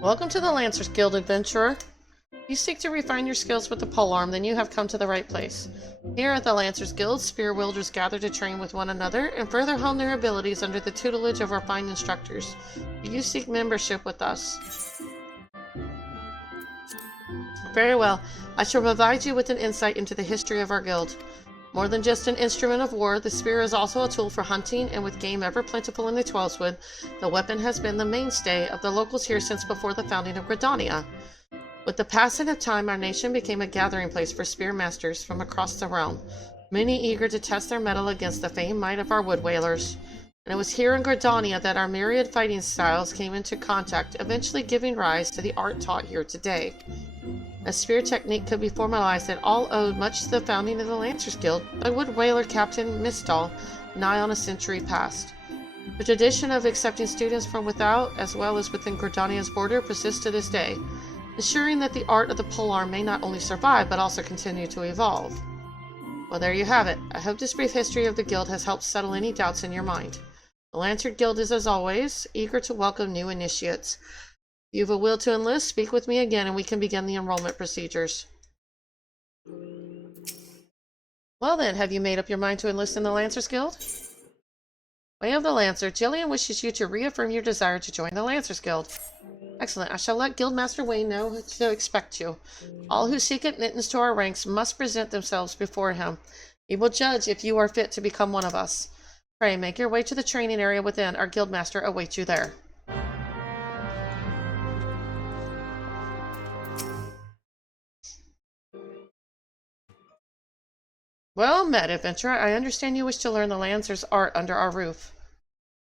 Welcome to the Lancers Guild, adventurer. If you seek to refine your skills with the polearm, then you have come to the right place. Here at the Lancers Guild, spear wielders gather to train with one another and further hone their abilities under the tutelage of our fine instructors. Do you seek membership with us? Very well. I shall provide you with an insight into the history of our guild. More than just an instrument of war, the spear is also a tool for hunting, and with game ever plentiful in the Twelveswood, the weapon has been the mainstay of the locals here since before the founding of Gridania. With the passing of time, our nation became a gathering place for spear masters from across the realm, many eager to test their mettle against the famed might of our wood whalers. And it was here in Gridania that our myriad fighting styles came into contact, eventually giving rise to the art taught here today. A spear technique could be formalized and all owed much to the founding of the Lancers Guild by wood whaler Captain Mistal, nigh on a century past. The tradition of accepting students from without, as well as within Gridania's border, persists to this day, ensuring that the art of the polearm may not only survive, but also continue to evolve. Well, there you have it. I hope this brief history of the guild has helped settle any doubts in your mind. The Lancers Guild is, as always, eager to welcome new initiates. If you have a will to enlist, speak with me again and we can begin the enrollment procedures. Well then, have you made up your mind to enlist in the Lancers Guild? Way of the Lancer, Jillian wishes you to reaffirm your desire to join the Lancers Guild. Excellent. I shall let Guildmaster Ywain know to expect you. All who seek admittance to our ranks must present themselves before him. He will judge if you are fit to become one of us. Pray, make your way to the training area within. Our Guildmaster awaits you there. Well met, adventurer. I understand you wish to learn the Lancer's art under our roof.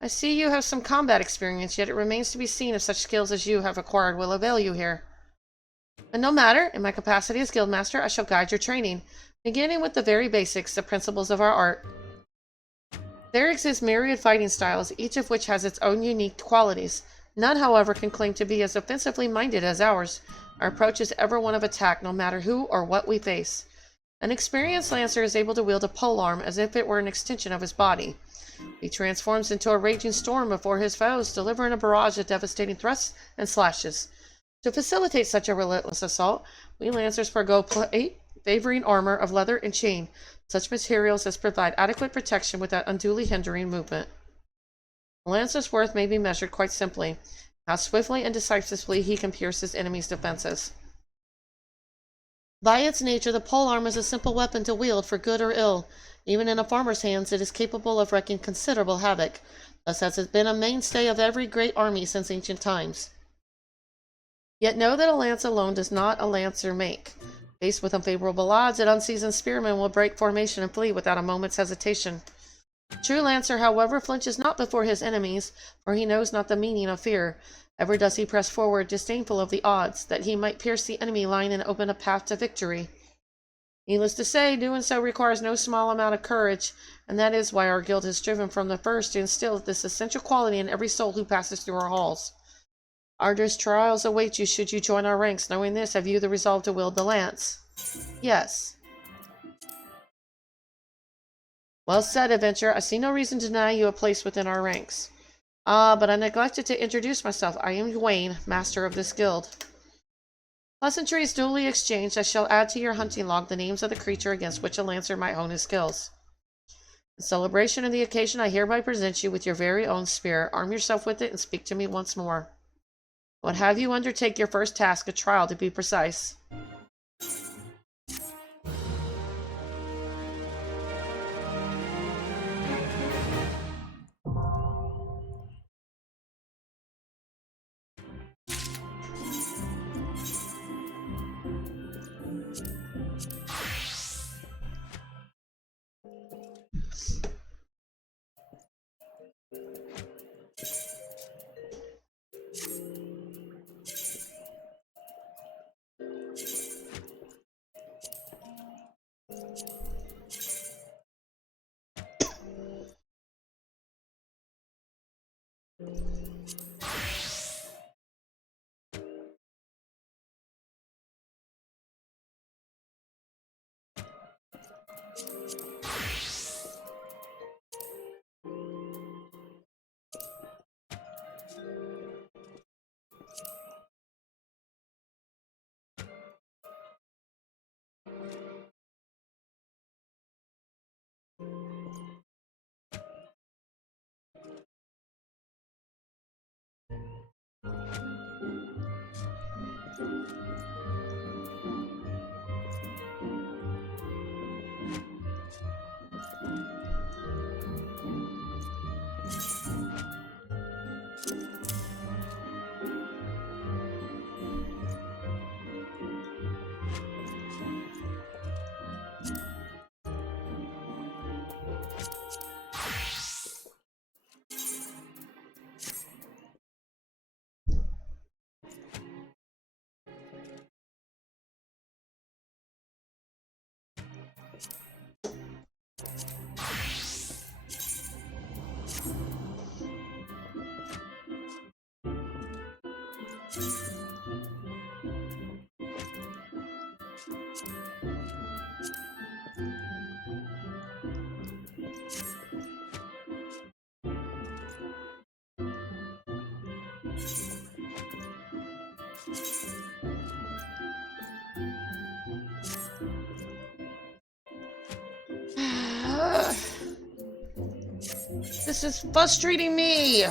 I see you have some combat experience, yet it remains to be seen if such skills as you have acquired will avail you here. And no matter, in my capacity as Guildmaster, I shall guide your training, beginning with the very basics, the principles of our art. There exist myriad fighting styles, each of which has its own unique qualities. None, however, can claim to be as offensively minded as ours. Our approach is ever one of attack, no matter who or what we face. An experienced lancer is able to wield a polearm as if it were an extension of his body. He transforms into a raging storm before his foes, delivering a barrage of devastating thrusts and slashes. To facilitate such a relentless assault, we lancers forego plate, favoring armor of leather and chain, such materials as provide adequate protection without unduly hindering movement. A lancer's worth may be measured quite simply, how swiftly and decisively he can pierce his enemy's defenses. By its nature, the polearm is a simple weapon to wield for good or ill. Even in a farmer's hands, it is capable of wreaking considerable havoc. Thus has it been a mainstay of every great army since ancient times. Yet know that a lance alone does not a lancer make. Faced with unfavorable odds, an unseasoned spearman will break formation and flee without a moment's hesitation. The true lancer, however, flinches not before his enemies, for he knows not the meaning of fear. Ever does he press forward, disdainful of the odds, that he might pierce the enemy line and open a path to victory. Needless to say, doing so requires no small amount of courage, and that is why our guild has striven from the first to instill this essential quality in every soul who passes through our halls. Arduous trials await you should you join our ranks. Knowing this, have you the resolve to wield the lance? Yes. Well said, adventurer. I see no reason to deny you a place within our ranks. But I neglected to introduce myself. I am Ywain, master of this guild. Pleasantries duly exchanged, I shall add to your hunting log the names of the creature against which a lancer might hone his skills. In celebration of the occasion, I hereby present you with your very own spear. Arm yourself with it and speak to me once more. I would have you undertake your first task, a trial to be precise. This is frustrating me!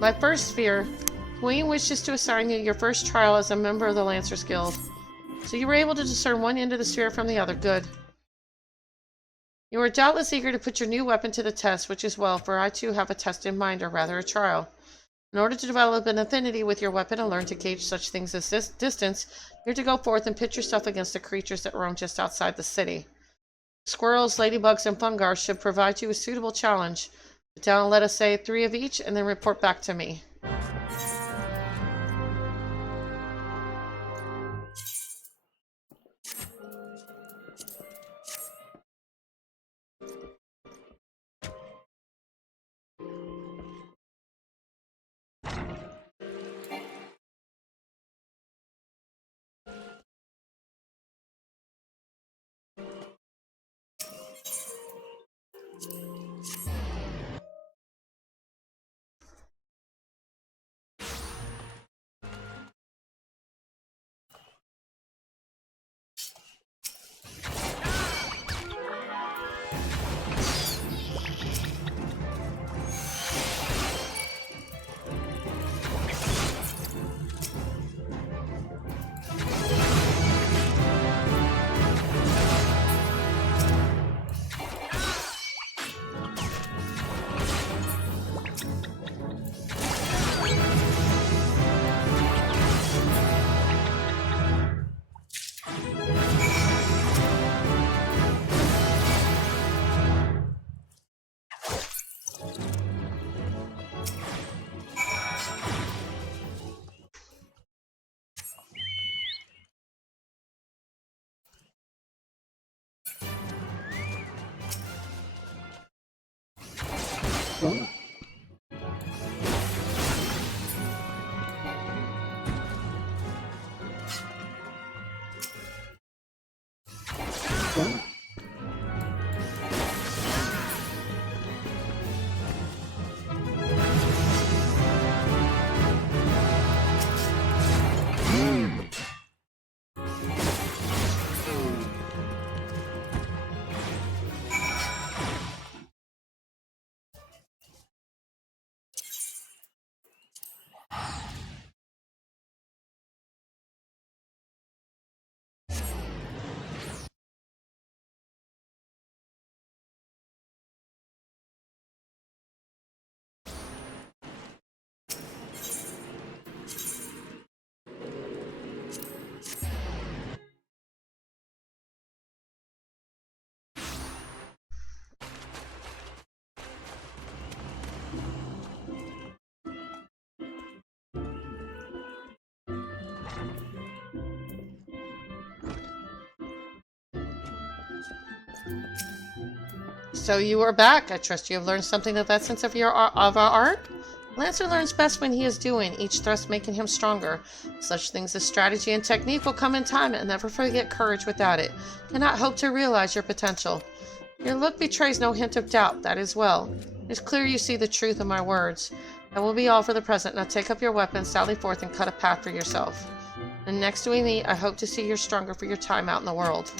My first fear. Ywain wishes to assign you your first trial as a member of the Lancers Guild. So you were able to discern one end of the sphere from the other. Good. You are doubtless eager to put your new weapon to the test, which is well, for I too have a test in mind, or rather a trial. In order to develop an affinity with your weapon and learn to gauge such things as distance, you're to go forth and pit yourself against the creatures that roam just outside the city. Squirrels, ladybugs, and fungi should provide you a suitable challenge. Put down, let us say, 3 of each, and then report back to me. So you are back. I trust you have learned something of essence of our art. Lancer learns best when he is doing, each thrust making him stronger. Such things as strategy and technique will come in time, and never forget courage without it. Cannot hope to realize your potential. Your look betrays no hint of doubt, that is well. It is clear you see the truth of my words. That will be all for the present. Now take up your weapon, sally forth, and cut a path for yourself. And next we meet, I hope to see you're stronger for your time out in the world.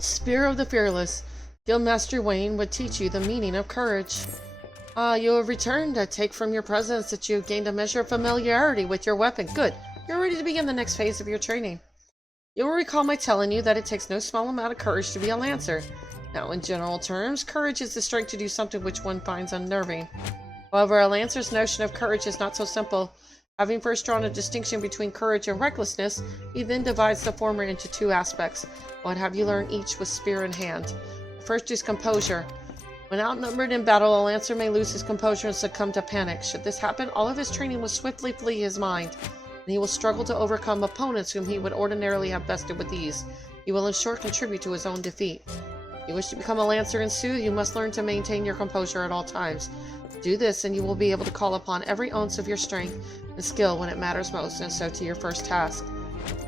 Spear of the Fearless. Guildmaster Ywain would teach you the meaning of courage. Ah, you have returned. I take from your presence that you have gained a measure of familiarity with your weapon. Good. You're ready to begin the next phase of your training. You will recall my telling you that it takes no small amount of courage to be a lancer. Now, in general terms, courage is the strength to do something which one finds unnerving. However, a lancer's notion of courage is not so simple. Having first drawn a distinction between courage and recklessness, he then divides the former into two aspects. I would have you learn each with spear in hand. The first is composure. When outnumbered in battle, a lancer may lose his composure and succumb to panic. Should this happen, all of his training will swiftly flee his mind, and he will struggle to overcome opponents whom he would ordinarily have bested with ease. He will in short contribute to his own defeat. If you wish to become a lancer in sooth, you must learn to maintain your composure at all times. Do this, and you will be able to call upon every ounce of your strength and skill when it matters most, and so to your first task.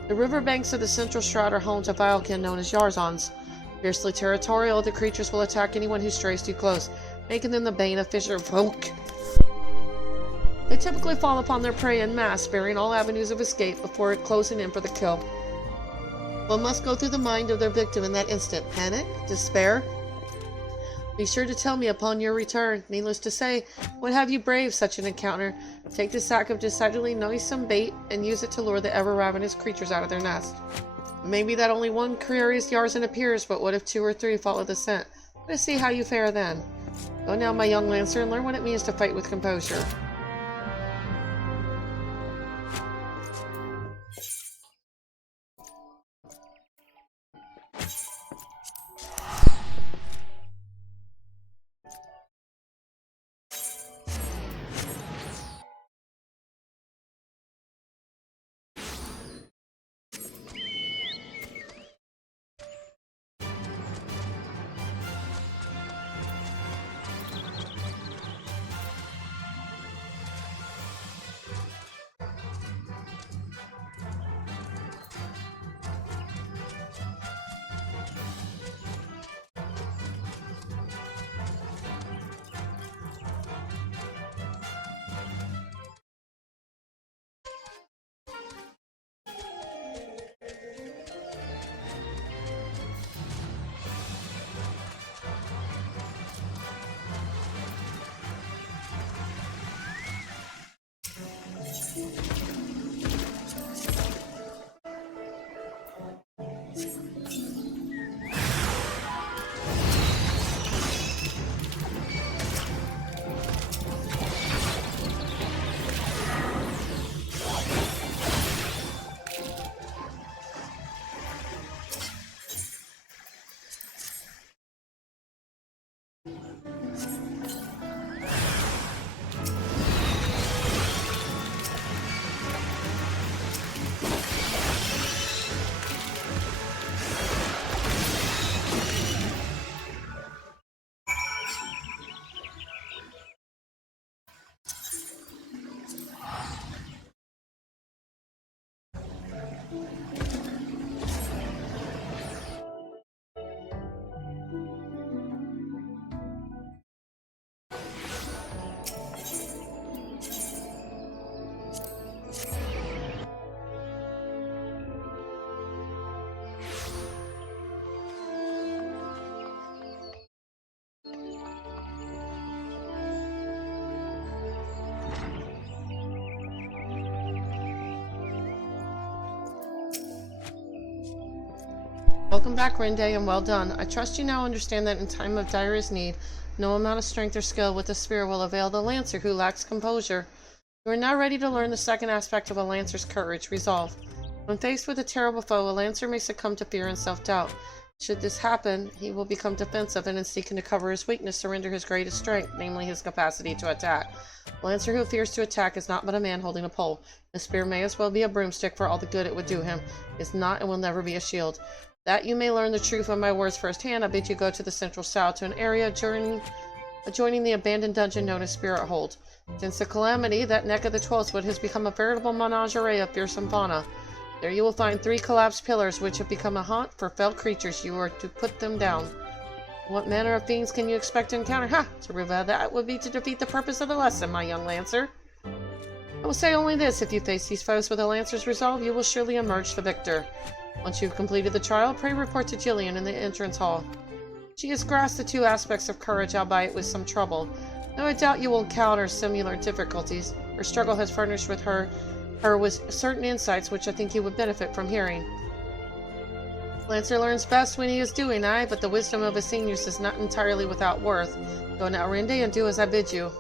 The riverbanks of the Central Shroud are home to vilekin known as Yarzons. Fiercely territorial, the creatures will attack anyone who strays too close, making them the bane of fisher folk. They typically fall upon their prey en masse, sparing all avenues of escape before closing in for the kill. One must go through the mind of their victim in that instant. Panic? Despair? Be sure to tell me upon your return. Needless to say, would have you brave such an encounter. Take the sack of decidedly noisome bait and use it to lure the ever-ravenous creatures out of their nest. Maybe that only one curious Yarzon appears, but what if 2 or 3 follow the scent? Let us see how you fare then. Go now, my young lancer, and learn what it means to fight with composure. Welcome back, Rinde, and well done. I trust you now understand that in time of direst need, no amount of strength or skill with the spear will avail the lancer who lacks composure. You are now ready to learn the second aspect of a lancer's courage, resolve. When faced with a terrible foe, a lancer may succumb to fear and self-doubt. Should this happen, he will become defensive and in seeking to cover his weakness surrender his greatest strength, namely his capacity to attack. A lancer who fears to attack is not but a man holding a pole. The spear may as well be a broomstick for all the good it would do him. It is not and will never be a shield. That you may learn the truth of my words firsthand, I bid you go to the Central South to an area adjoining the abandoned dungeon known as Spirit Hold. Since the calamity, that neck of the 12th Wood has become a veritable menagerie of fearsome fauna. There you will find 3 collapsed pillars which have become a haunt for fell creatures. You are to put them down. What manner of fiends can you expect to encounter? Ha! To reveal that would be to defeat the purpose of the lesson, my young lancer. I will say only this, if you face these foes with a lancer's resolve, you will surely emerge the victor. Once you've completed the trial, pray report to Jillian in the entrance hall. She has grasped the two aspects of courage, albeit with some trouble. Though I doubt you will encounter similar difficulties. Her struggle has furnished with her with certain insights which I think you would benefit from hearing. Lancer learns best when he is doing, but the wisdom of his seniors is not entirely without worth. Go now, Rinde, and do as I bid you.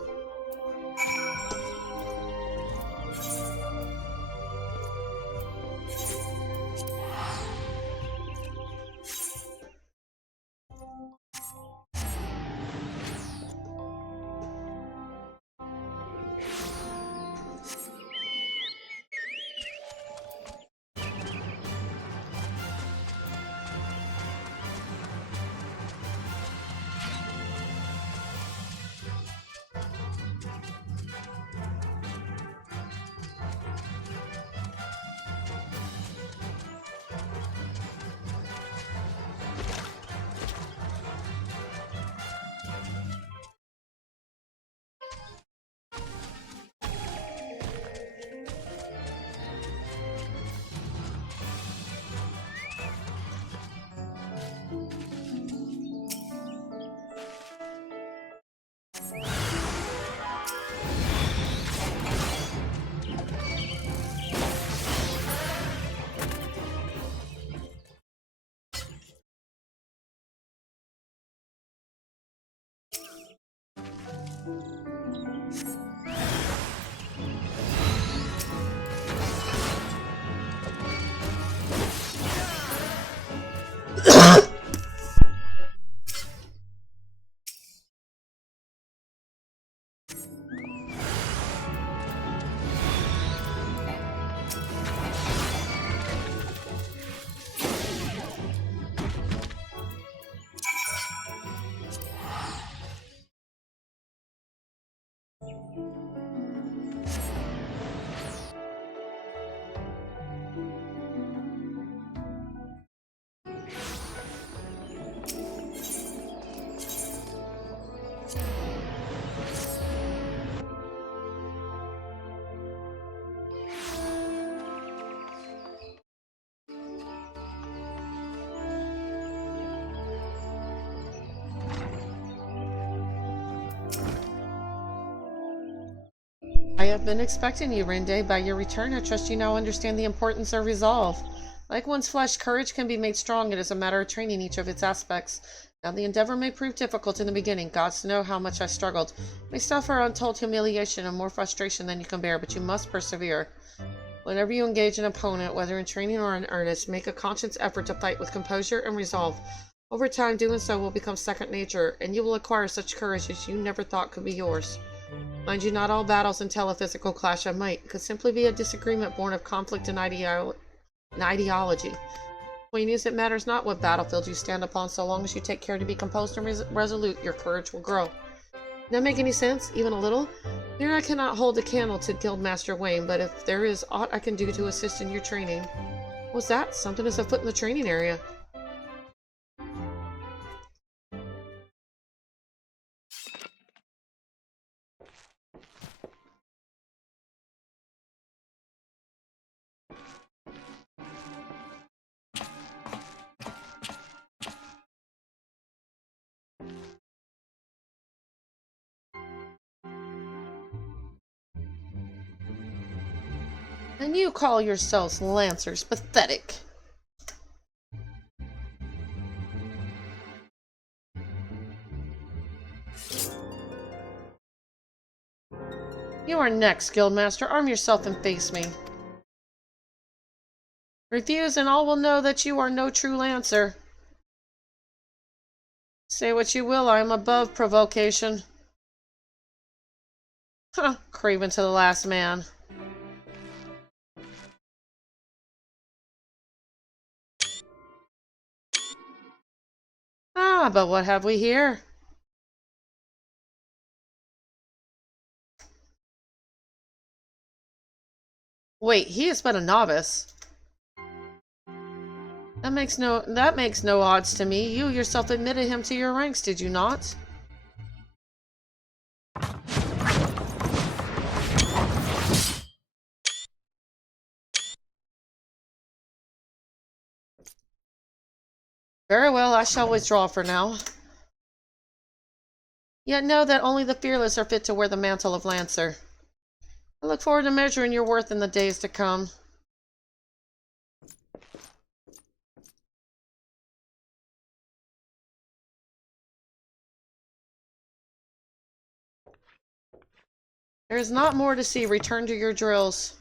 I have been expecting you, Rinde. By your return, I trust you now understand the importance of resolve. Like one's flesh, courage can be made strong. It is a matter of training each of its aspects. Now the endeavor may prove difficult in the beginning. Gods know how much I struggled. You may suffer untold humiliation and more frustration than you can bear, but you must persevere. Whenever you engage an opponent, whether in training or in earnest, make a conscious effort to fight with composure and resolve. Over time, doing so will become second nature, and you will acquire such courage as you never thought could be yours. Mind you, not all battles entail a physical clash of might. It could simply be a disagreement born of conflict and ideology. Between you, it matters not what battlefield you stand upon, so long as you take care to be composed and resolute, your courage will grow. Does that make any sense? Even a little? Here I cannot hold a candle to Guildmaster Ywain, but if there is aught I can do to assist in your training... What's that? Something is afoot in the training area. And you call yourselves Lancers pathetic. You are next, Guildmaster. Arm yourself and face me. Refuse and all will know that you are no true Lancer. Say what you will, I am above provocation. Huh, craven to the last man. Ah, but what have we here? Wait, he is but a novice. That makes no odds to me. You yourself admitted him to your ranks, did you not? Very well, I shall withdraw for now. Yet know that only the fearless are fit to wear the mantle of Lancer. I look forward to measuring your worth in the days to come. There is not more to see. Return to your drills.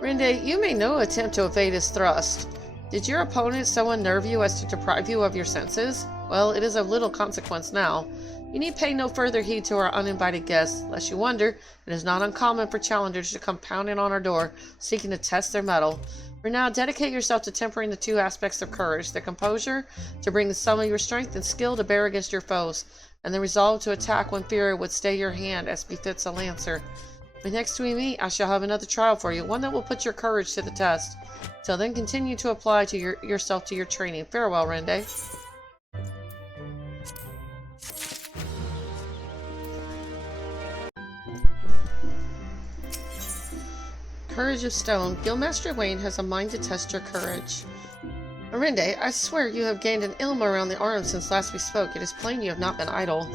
Rinde, you made no attempt to evade his thrust. Did your opponent so unnerve you as to deprive you of your senses? Well, it is of little consequence now. You need pay no further heed to our uninvited guests. Lest you wonder, it is not uncommon for challengers to come pounding on our door, seeking to test their mettle. For now, dedicate yourself to tempering the two aspects of courage, the composure to bring the sum of your strength and skill to bear against your foes, and the resolve to attack when fear would stay your hand as befits a lancer. But next we meet, I shall have another trial for you, one that will put your courage to the test. Till then, continue to apply to yourself to your training. Farewell, Rinde. Courage of Stone. Guildmaster Ywain has a mind to test your courage. Rinde, I swear you have gained an ilm around the arm since last we spoke. It is plain you have not been idle.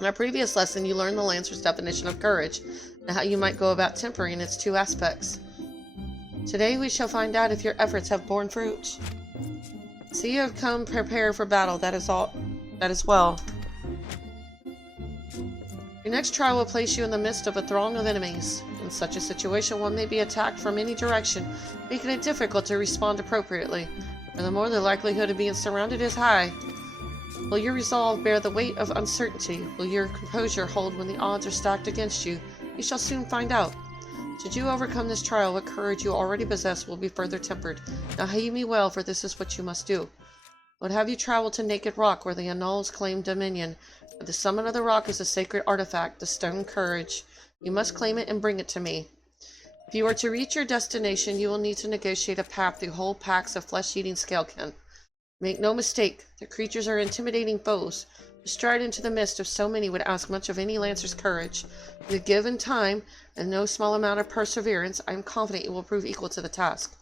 In our previous lesson, you learned the Lancer's definition of courage, and how you might go about tempering its two aspects. Today we shall find out if your efforts have borne fruit. So you have come prepared for battle, that is all. That is well. Your next trial will place you in the midst of a throng of enemies. In such a situation, one may be attacked from any direction, making it difficult to respond appropriately. Furthermore, the likelihood of being surrounded is high. Will your resolve bear the weight of uncertainty? Will your composure hold when the odds are stacked against you? We shall soon find out. Should you overcome this trial, what courage you already possess will be further tempered. Now heed me well, for this is what you must do. I would have you travel to Naked Rock, where the Annals claim dominion. At the summit of the rock is a sacred artifact, the Stone Courage. You must claim it and bring it to me. If you are to reach your destination, you will need to negotiate a path through whole packs of flesh-eating scalekin. Make no mistake, the creatures are intimidating foes. To stride into the midst of so many would ask much of any Lancer's courage. With given time and no small amount of perseverance, I am confident you will prove equal to the task.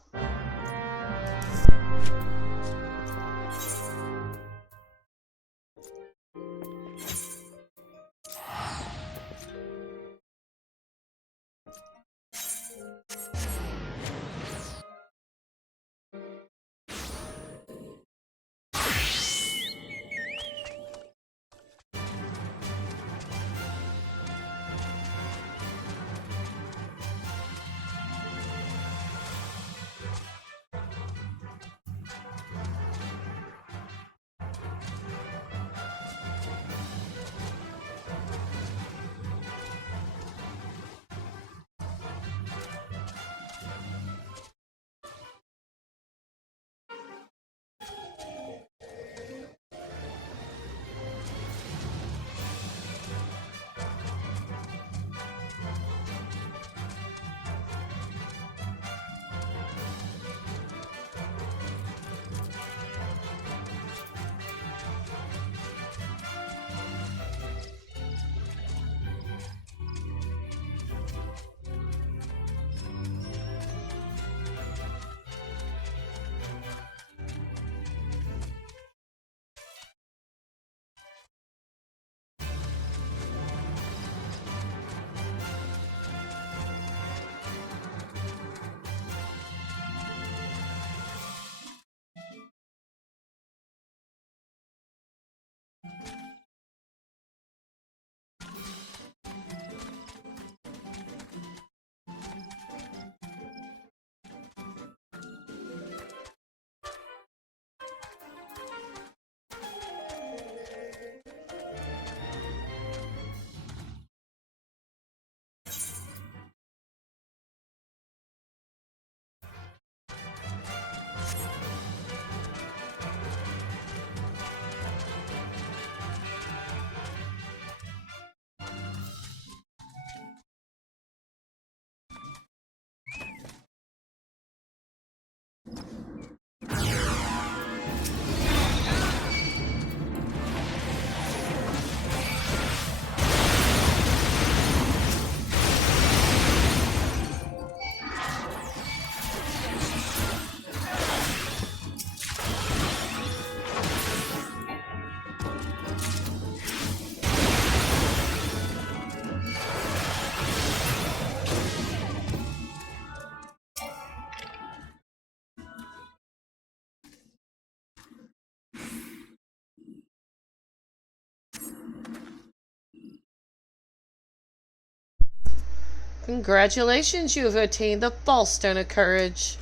Congratulations, you have attained the false stone of courage.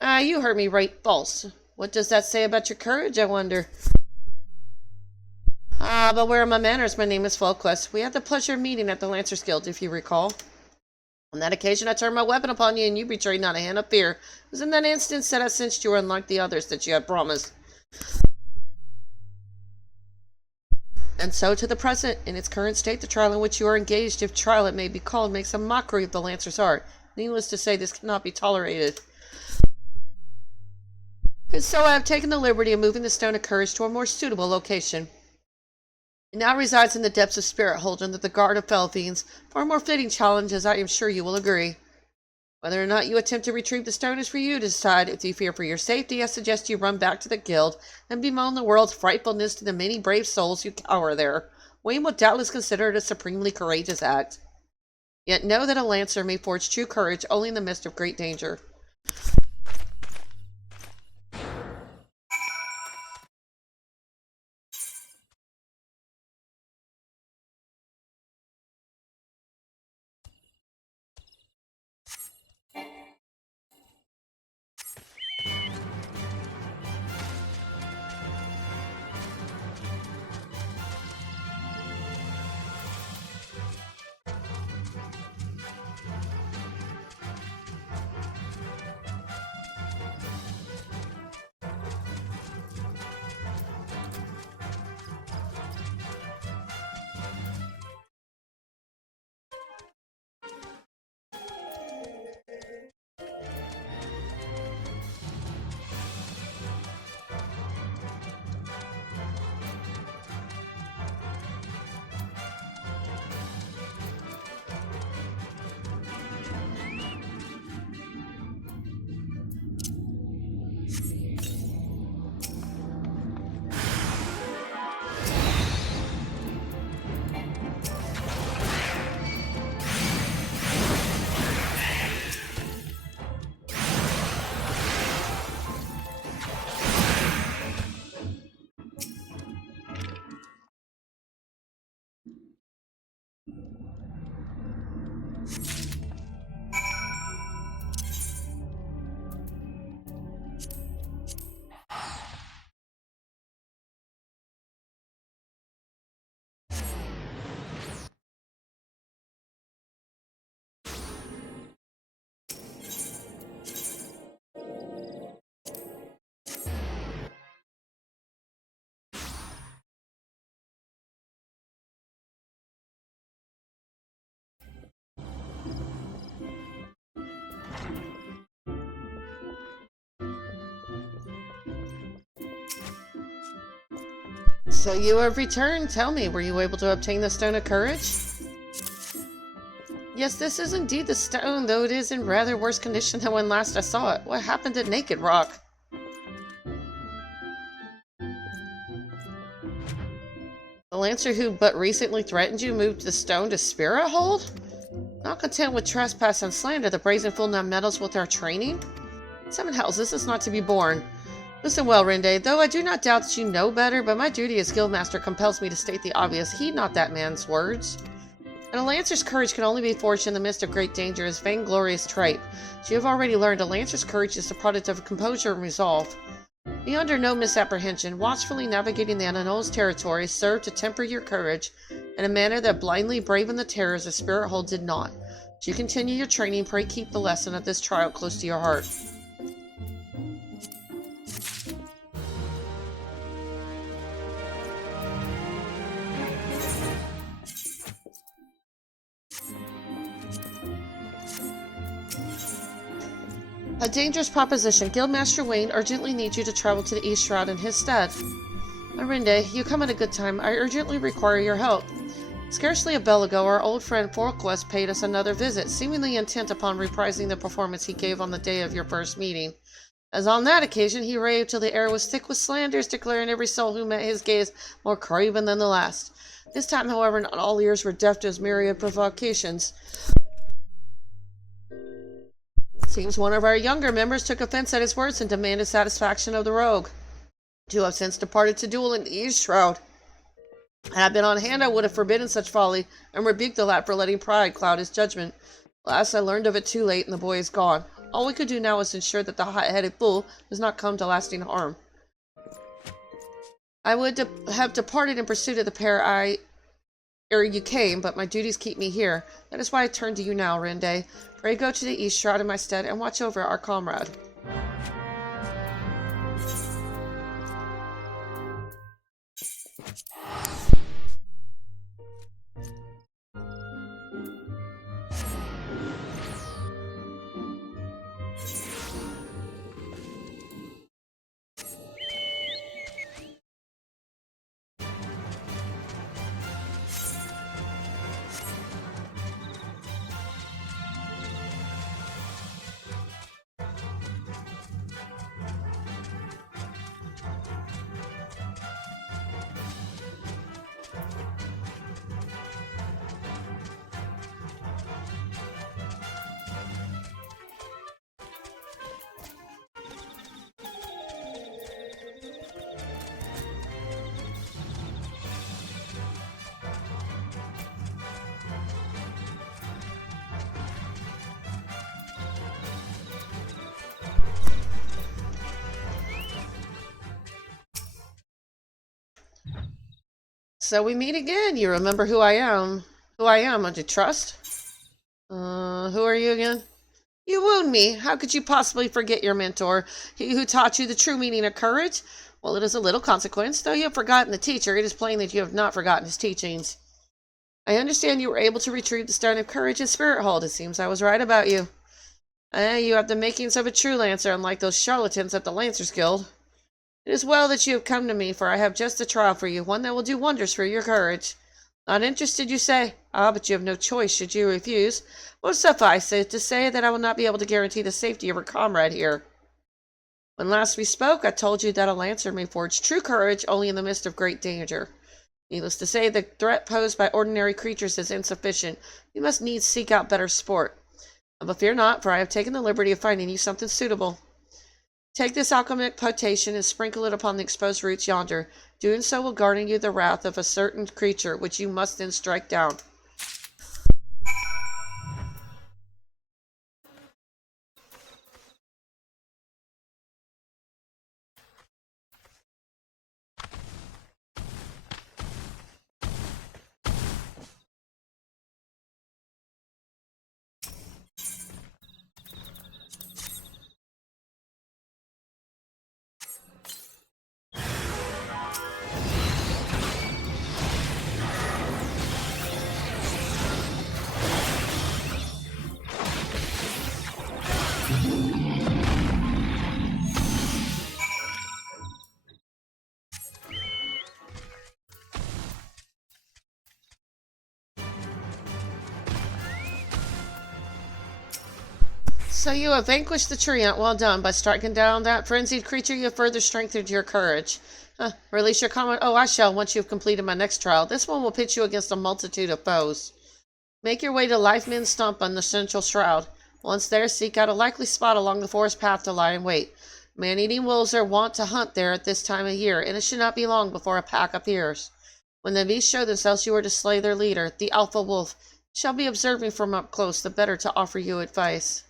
You heard me right, false. What does that say about your courage, I wonder? But where are my manners? My name is Falquest. We had the pleasure of meeting at the Lancers Guild, if you recall. On that occasion, I turned my weapon upon you, and you betrayed not a hand of fear. It was in that instance that I sensed you were unlike the others that you had promised. And so to the present, in its current state, the trial in which you are engaged, if trial it may be called, makes a mockery of the Lancer's art. Needless to say, this cannot be tolerated. And so I have taken the liberty of moving the Stone of Courage to a more suitable location. It now resides in the depths of Spirit Hold under the guard of Fell Fiends, for a more fitting challenge, as I am sure you will agree. Whether or not you attempt to retrieve the stone is for you to decide. If you fear for your safety, I suggest you run back to the guild and bemoan the world's frightfulness to the many brave souls who cower there. Ywain will doubtless consider it a supremely courageous act. Yet know that a lancer may forge true courage only in the midst of great danger. So you have returned. Tell me, were you able to obtain the Stone of Courage? Yes, this is indeed the stone, though it is in rather worse condition than when last I saw it. What happened to Naked Rock? The Lancer who but recently threatened you moved the stone to Spirit Hold? Not content with trespass and slander, the brazen fool now meddles with our training? Seven hells, this is not to be borne. Listen well, Rinde, though I do not doubt that you know better, but my duty as Guildmaster compels me to state the obvious. Heed not that man's words. And a Lancer's courage can only be forged in the midst of great danger is vainglorious trait. As you have already learned, a Lancer's courage is the product of composure and resolve. Be under no misapprehension. Watchfully navigating the unknown's territory served to temper your courage in a manner that blindly braving the terrors of Spirit Hold did not. As you continue your training, pray keep the lesson of this trial close to your heart. A dangerous proposition. Guildmaster Ywain urgently needs you to travel to the East Shroud in his stead. Arinde, you come at a good time. I urgently require your help. Scarcely a bell ago, our old friend Falquest paid us another visit, seemingly intent upon reprising the performance he gave on the day of your first meeting. As on that occasion, he raved till the air was thick with slanders, declaring every soul who met his gaze more craven than the last. This time, however, not all ears were deaf to his myriad provocations. Seems one of our younger members took offense at his words and demanded satisfaction of the rogue. Two have since departed to duel in the East Shroud. Had I been on hand, I would have forbidden such folly, and rebuked the lad for letting pride cloud his judgment. Alas, I learned of it too late, and the boy is gone. All we could do now is ensure that the hot-headed fool does not come to lasting harm. I would have departed in pursuit of the pair ere you came, but my duties keep me here. That is why I turn to you now, Rinde. Pray go to the east, shroud in my stead, and watch over our comrade. So we meet again. You remember who I am. Who I am, do you trust? Who are you again? You wound me. How could you possibly forget your mentor? He who taught you the true meaning of courage? Well, it is a little consequence. Though you have forgotten the teacher, it is plain that you have not forgotten his teachings. I understand you were able to retrieve the stone of courage and spirit hold. It seems I was right about you. You have the makings of a true lancer, unlike those charlatans at the Lancers Guild. It is well that you have come to me, for I have just a trial for you, one that will do wonders for your courage. Not interested, you say? Ah, but you have no choice should you refuse. Well, suffice it to say that I will not be able to guarantee the safety of your comrade here. When last we spoke, I told you that a lancer may forge true courage only in the midst of great danger. Needless to say, the threat posed by ordinary creatures is insufficient. You must needs seek out better sport. But fear not, for I have taken the liberty of finding you something suitable. Take this alchemic potation and sprinkle it upon the exposed roots yonder. Doing so will garner you the wrath of a certain creature, which you must then strike down. So you have vanquished the treant. Well done. By striking down that frenzied creature, you have further strengthened your courage. Release your comment. Oh, I shall, once you have completed my next trial. This one will pit you against a multitude of foes. Make your way to Lifeman's Stump on the central shroud. Once there, seek out a likely spot along the forest path to lie in wait. Man-eating wolves are wont to hunt there at this time of year, and it should not be long before a pack appears. When the beasts show themselves, you are to slay their leader, the alpha wolf. Shall be observing from up close, the better to offer you advice.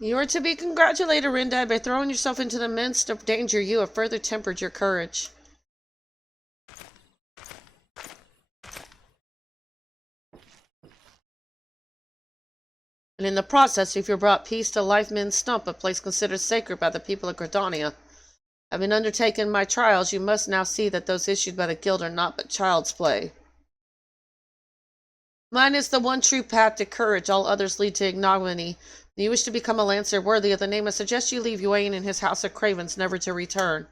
You are to be congratulated, Rindai. By throwing yourself into the midst of danger, you have further tempered your courage. And in the process, if you brought peace to Life Men's Stump, a place considered sacred by the people of Gridania. Having undertaken my trials, you must now see that those issued by the guild are not but child's play. Mine is the one true path to courage, all others lead to ignominy. If you wish to become a lancer worthy of the name, I suggest you leave Ywain in his house of cravens, never to return.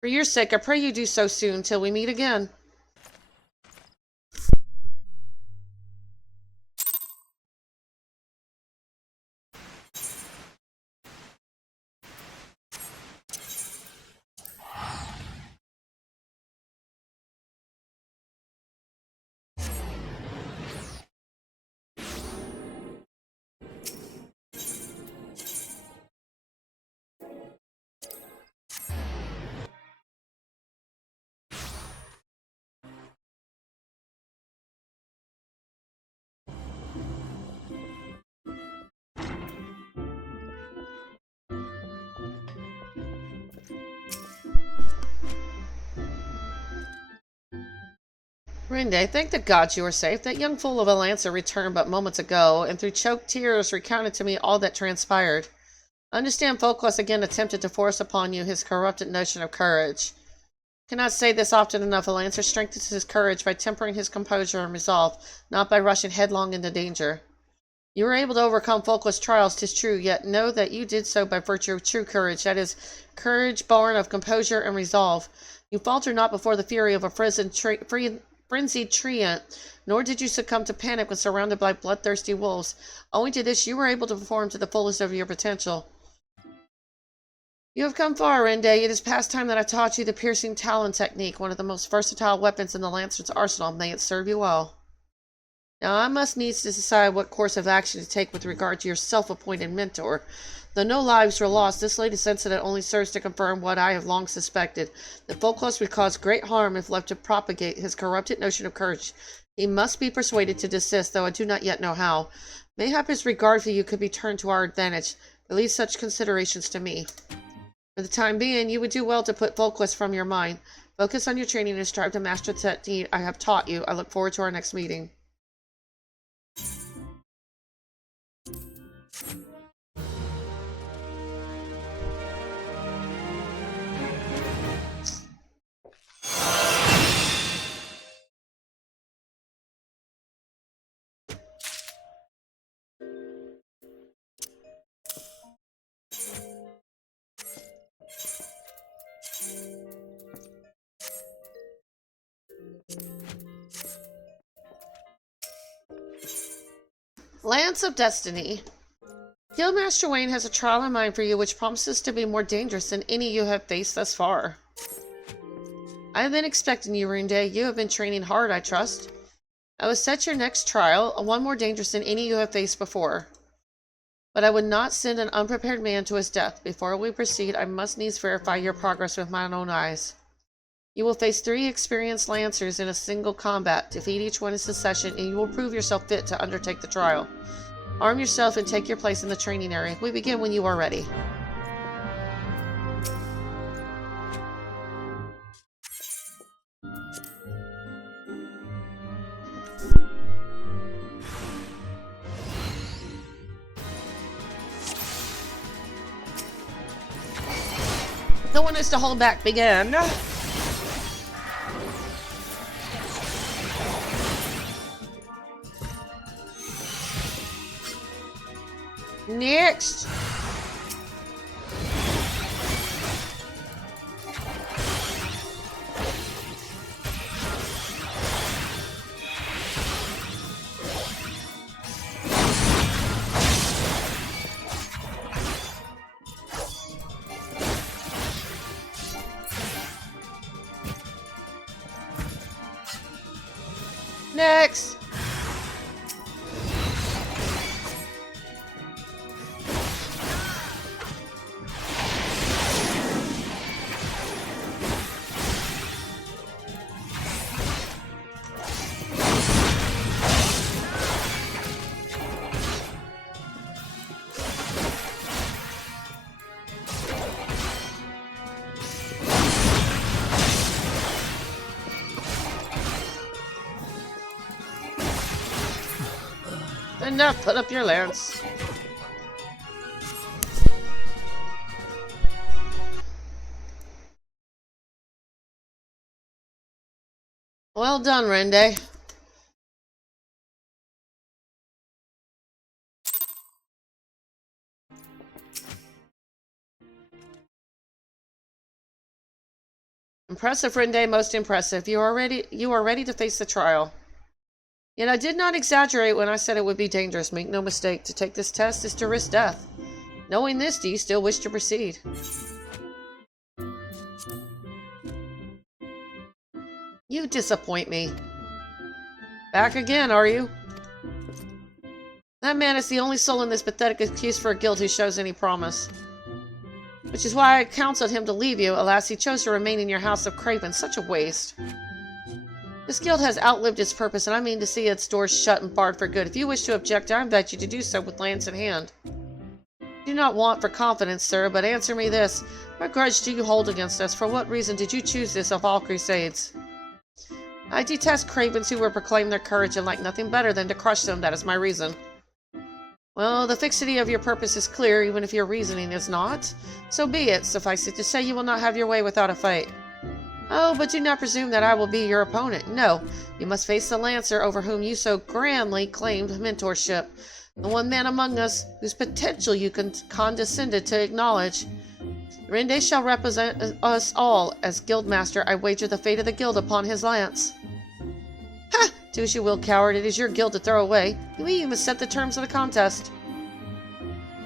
For your sake, I pray you do so soon, till we meet again. Rinde, thank the gods you are safe. That young fool of a lancer returned but moments ago, and through choked tears recounted to me all that transpired. I understand Folkwas again attempted to force upon you his corrupted notion of courage. I cannot say this often enough. A lancer strengthens his courage by tempering his composure and resolve, not by rushing headlong into danger. You were able to overcome Folkwas' trials, 'tis true, yet know that you did so by virtue of true courage, that is, courage born of composure and resolve. You faltered not before the fury of a frenzied treant, nor did you succumb to panic when surrounded by bloodthirsty wolves. Owing to this, you were able to perform to the fullest of your potential. You have come far, Rinde. It is past time that I taught you the piercing talon technique, one of the most versatile weapons in the Lancer's arsenal. May it serve you well. Now I must needs decide what course of action to take with regard to your self-appointed mentor. Though no lives were lost, this latest incident only serves to confirm what I have long suspected, that Folkwas would cause great harm if left to propagate his corrupted notion of courage. He must be persuaded to desist, though I do not yet know how. Mayhap his regard for you could be turned to our advantage, but leave such considerations to me. For the time being, you would do well to put Folkwas from your mind. Focus on your training and strive to master the technique I have taught you. I look forward to our next meeting. Lance of Destiny. Guildmaster Ywain has a trial in mind for you which promises to be more dangerous than any you have faced thus far. I have been expecting you, Rinde. You have been training hard, I trust. I will set your next trial, one more dangerous than any you have faced before. But I would not send an unprepared man to his death. Before we proceed, I must needs verify your progress with my own eyes. You will face 3 experienced Lancers in a single combat. Defeat each one in succession, and you will prove yourself fit to undertake the trial. Arm yourself and take your place in the training area. We begin when you are ready. No one is to hold back. Begin. Next. Next. Enough, put up your lance. Well done, Rende. Impressive, Rende, most impressive. You are ready to face the trial. Yet I did not exaggerate when I said it would be dangerous. Make no mistake, to take this test is to risk death. Knowing this, do you still wish to proceed? You disappoint me. Back again, are you? That man is the only soul in this pathetic excuse for a guild who shows any promise. Which is why I counseled him to leave you. Alas, he chose to remain in your house of craven. Such a waste. This guild has outlived its purpose, and I mean to see its doors shut and barred for good. If you wish to object, I invite you to do so with lance in hand. I do not want for confidence, sir, but answer me this. What grudge do you hold against us? For what reason did you choose this of all crusades? I detest cravens who will proclaim their courage and like nothing better than to crush them. That is my reason. Well, the fixity of your purpose is clear, even if your reasoning is not. So be it. Suffice it to say, you will not have your way without a fight. Oh, but do not presume that I will be your opponent. No, you must face the Lancer over whom you so grandly claimed mentorship. The one man among us whose potential you condescended to acknowledge. Rende shall represent us all. As guildmaster, I wager the fate of the guild upon his lance. Ha! Do as you will, coward. It is your guild to throw away. You even set the terms of the contest.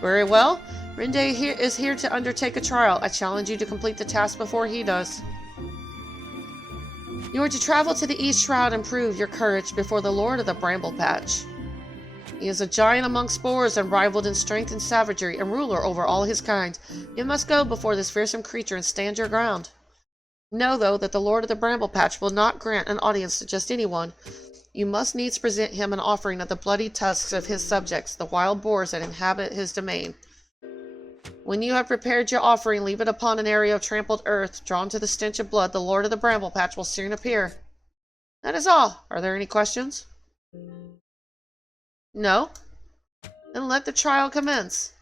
Very well. Rende is here to undertake a trial. I challenge you to complete the task before he does. You are to travel to the East Shroud and prove your courage before the Lord of the Bramble Patch. He is a giant among spores, unrivaled in strength and savagery, and ruler over all his kind. You must go before this fearsome creature and stand your ground. Know, though, that the Lord of the Bramble Patch will not grant an audience to just anyone. You must needs present him an offering of the bloody tusks of his subjects, the wild boars that inhabit his domain. When you have prepared your offering, leave it upon an area of trampled earth. Drawn to the stench of blood, the Lord of the Bramble Patch will soon appear. That is all. Are there any questions? No? Then let the trial commence.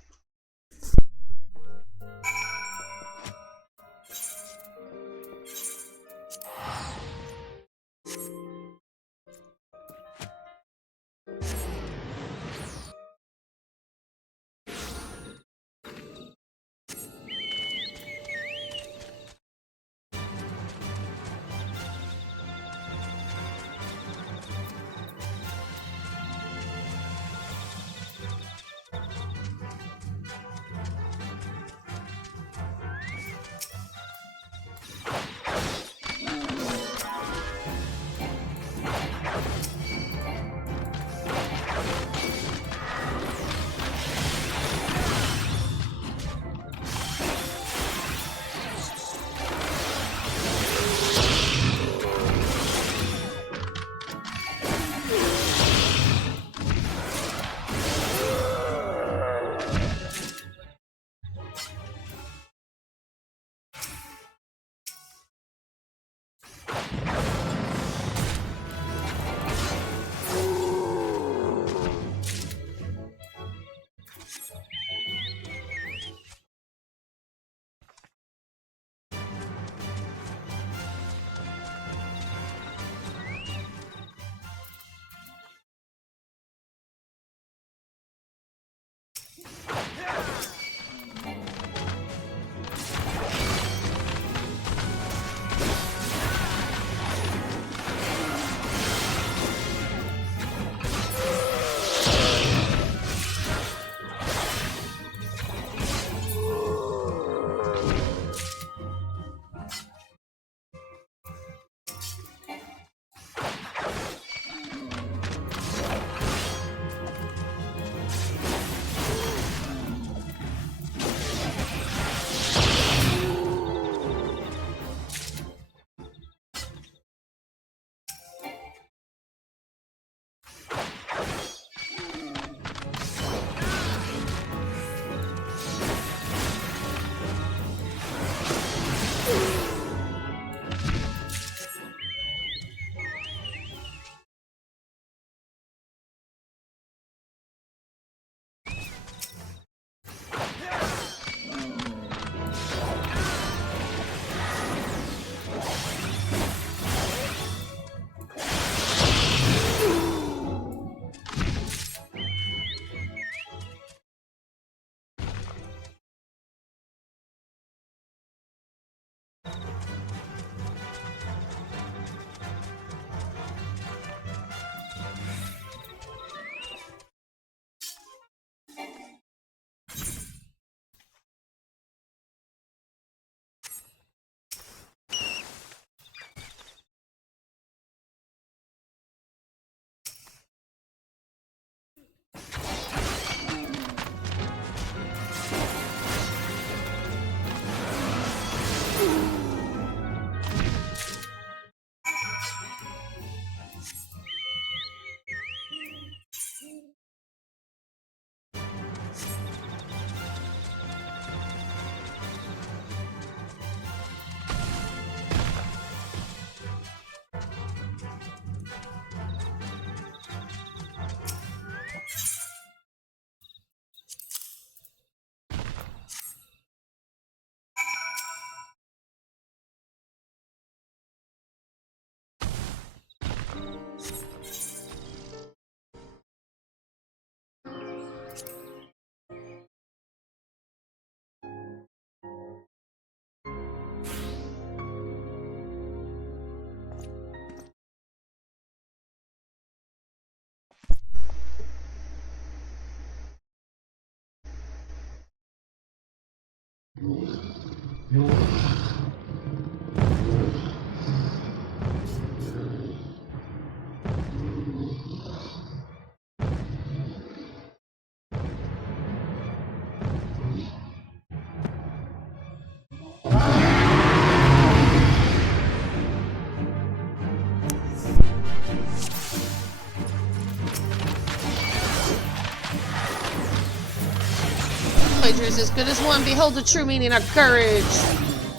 Wager is as good as one. Behold the true meaning of courage.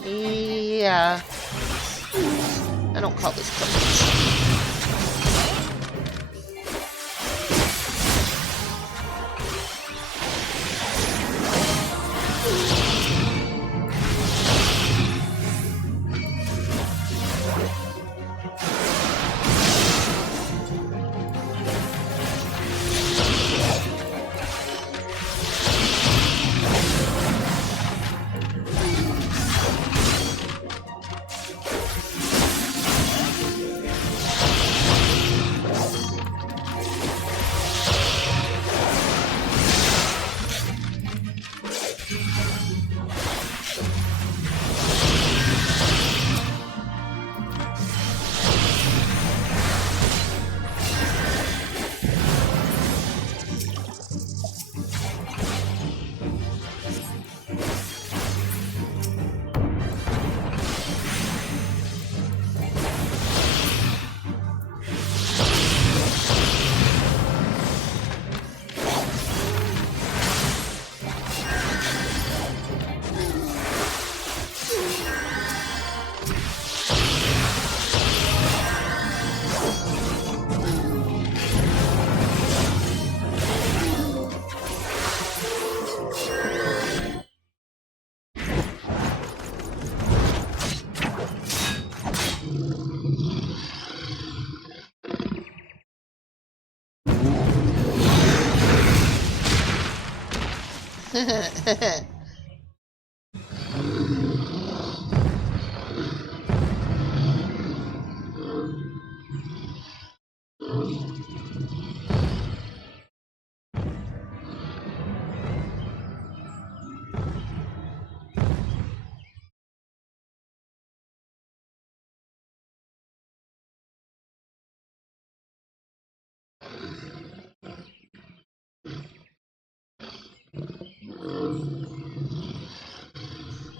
Yeah. I don't call this courage.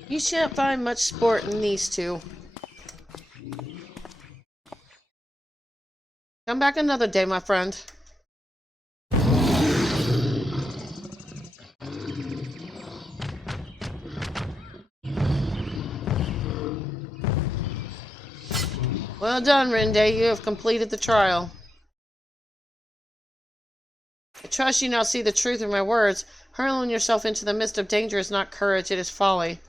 You shan't find much sport in these two. Come back another day, my friend. Well done, Rinde. You have completed the trial. I trust you now see the truth of my words. Hurling yourself into the midst of danger is not courage, it is folly.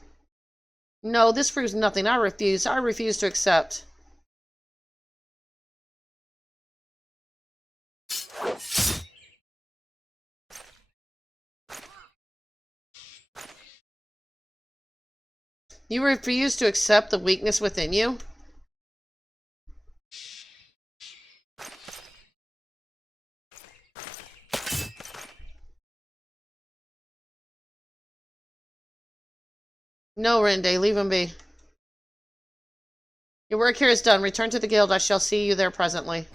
No, this proves nothing. I refuse. I refuse to accept. You refuse to accept the weakness within you? No, Rinde, leave him be. Your work here is done. Return to the guild. I shall see you there presently.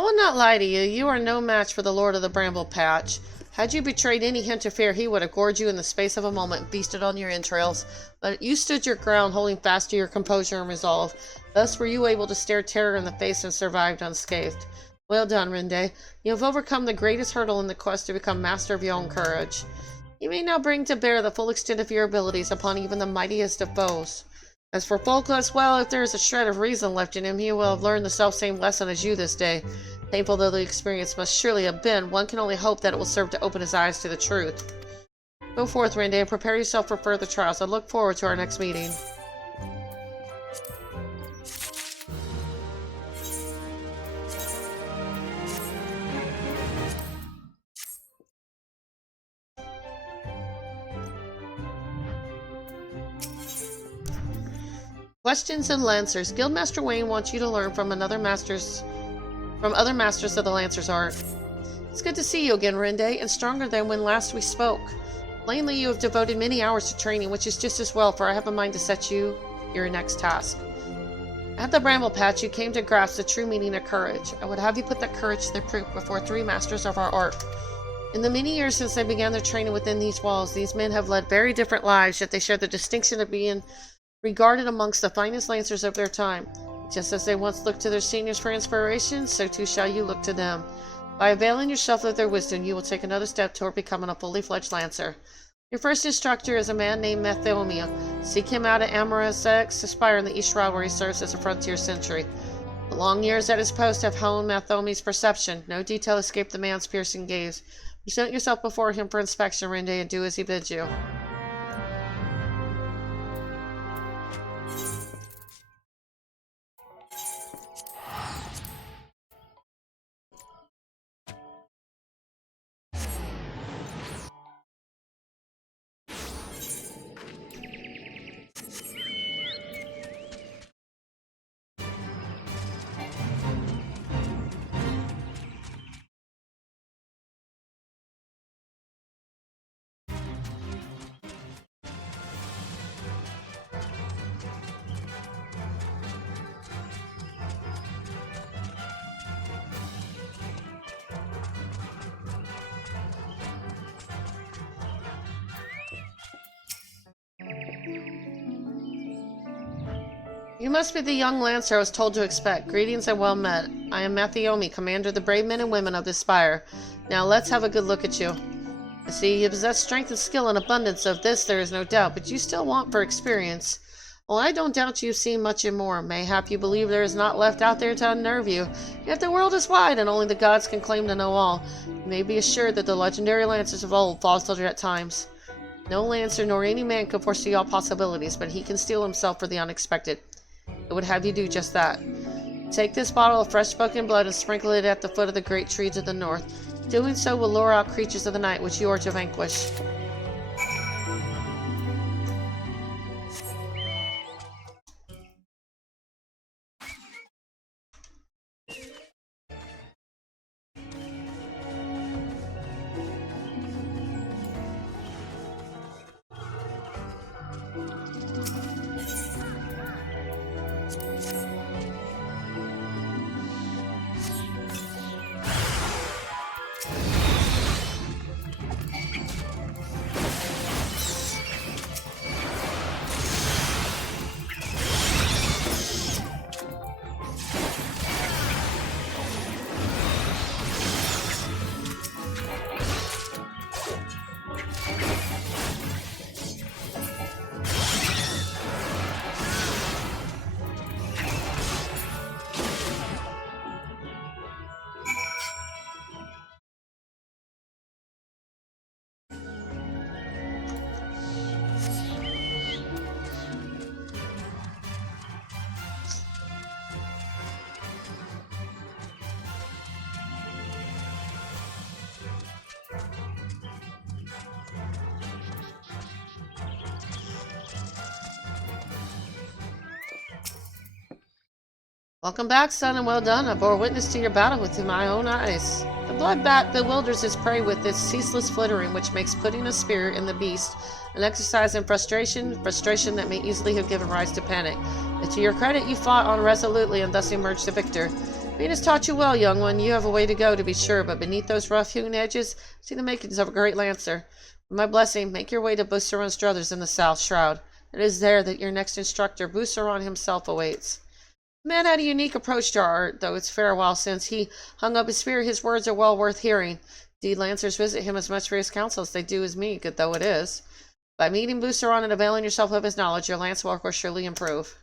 will not lie to you. You are no match for the Lord of the Bramble Patch. Had you betrayed any hint of fear, he would have gored you in the space of a moment and feasted on your entrails. But you stood your ground, holding fast to your composure and resolve. Thus were you able to stare terror in the face and survived unscathed. Well done, Rinde. You have overcome the greatest hurdle in the quest to become master of your own courage. You may now bring to bear the full extent of your abilities upon even the mightiest of foes. As for Folkless, well, if there is a shred of reason left in him, he will have learned the self-same lesson as you this day. Painful though the experience must surely have been, one can only hope that it will serve to open his eyes to the truth. Go forth, Rinde, and prepare yourself for further trials. I look forward to our next meeting. Questions and Lancers. Guildmaster Ywain wants you to learn from other masters of the Lancer's art. It's good to see you again, Rinde, and stronger than when last we spoke. Plainly, you have devoted many hours to training, which is just as well, for I have a mind to set you your next task. At the Bramble Patch, you came to grasp the true meaning of courage. I would have you put that courage to the proof before 3 masters of our art. In the many years since they began their training within these walls, these men have led very different lives, yet they share the distinction of being regarded amongst the finest Lancers of their time. Just as they once looked to their seniors for inspiration, so too shall you look to them. By availing yourself of their wisdom, you will take another step toward becoming a fully fledged Lancer. Your first instructor is a man named Mathomia. Seek him out at Amarasex Spire in the East Shroud, where he serves as a frontier sentry. The long years at his post have honed Mathomi's perception. No detail escaped the man's piercing gaze. Present yourself before him for inspection, Rinde, and do as he bids you. You must be the young Lancer I was told to expect. Greetings and well met. I am Mathomi, commander of the brave men and women of this spire. Now let's have a good look at you. I see you possess strength and skill in abundance. Of this there is no doubt, but you still want for experience. Well, I don't doubt you've seen much and more. Mayhap you believe there is not left out there to unnerve you. Yet the world is wide, and only the gods can claim to know all. You may be assured that the legendary Lancers of old faltered at times. No Lancer nor any man can foresee all possibilities, but he can steel himself for the unexpected. It would have you do just that. Take this bottle of fresh-spoken blood and sprinkle it at the foot of the great trees of the north. Doing so will lure out creatures of the night which you are to vanquish. Welcome back, son, and well done. I bore witness to your battle with my own eyes. The blood bat bewilders his prey with its ceaseless flittering, which makes putting a spear in the beast an exercise in frustration that may easily have given rise to panic. But to your credit, you fought on resolutely and thus emerged the victor. Fate has taught you well, young one. You have a way to go, to be sure, but beneath those rough-hewn edges, see the makings of a great lancer. With my blessing, make your way to Busseron's druthers in the South Shroud. It is there that your next instructor, Busseron himself, awaits. The man had a unique approach to our art, though it's a fair while since he hung up his spear. His words are well worth hearing. Indeed, lancers visit him as much for his counsel as they do as me, good though it is. By meeting Busseron and availing yourself of his knowledge, your lance work will surely improve.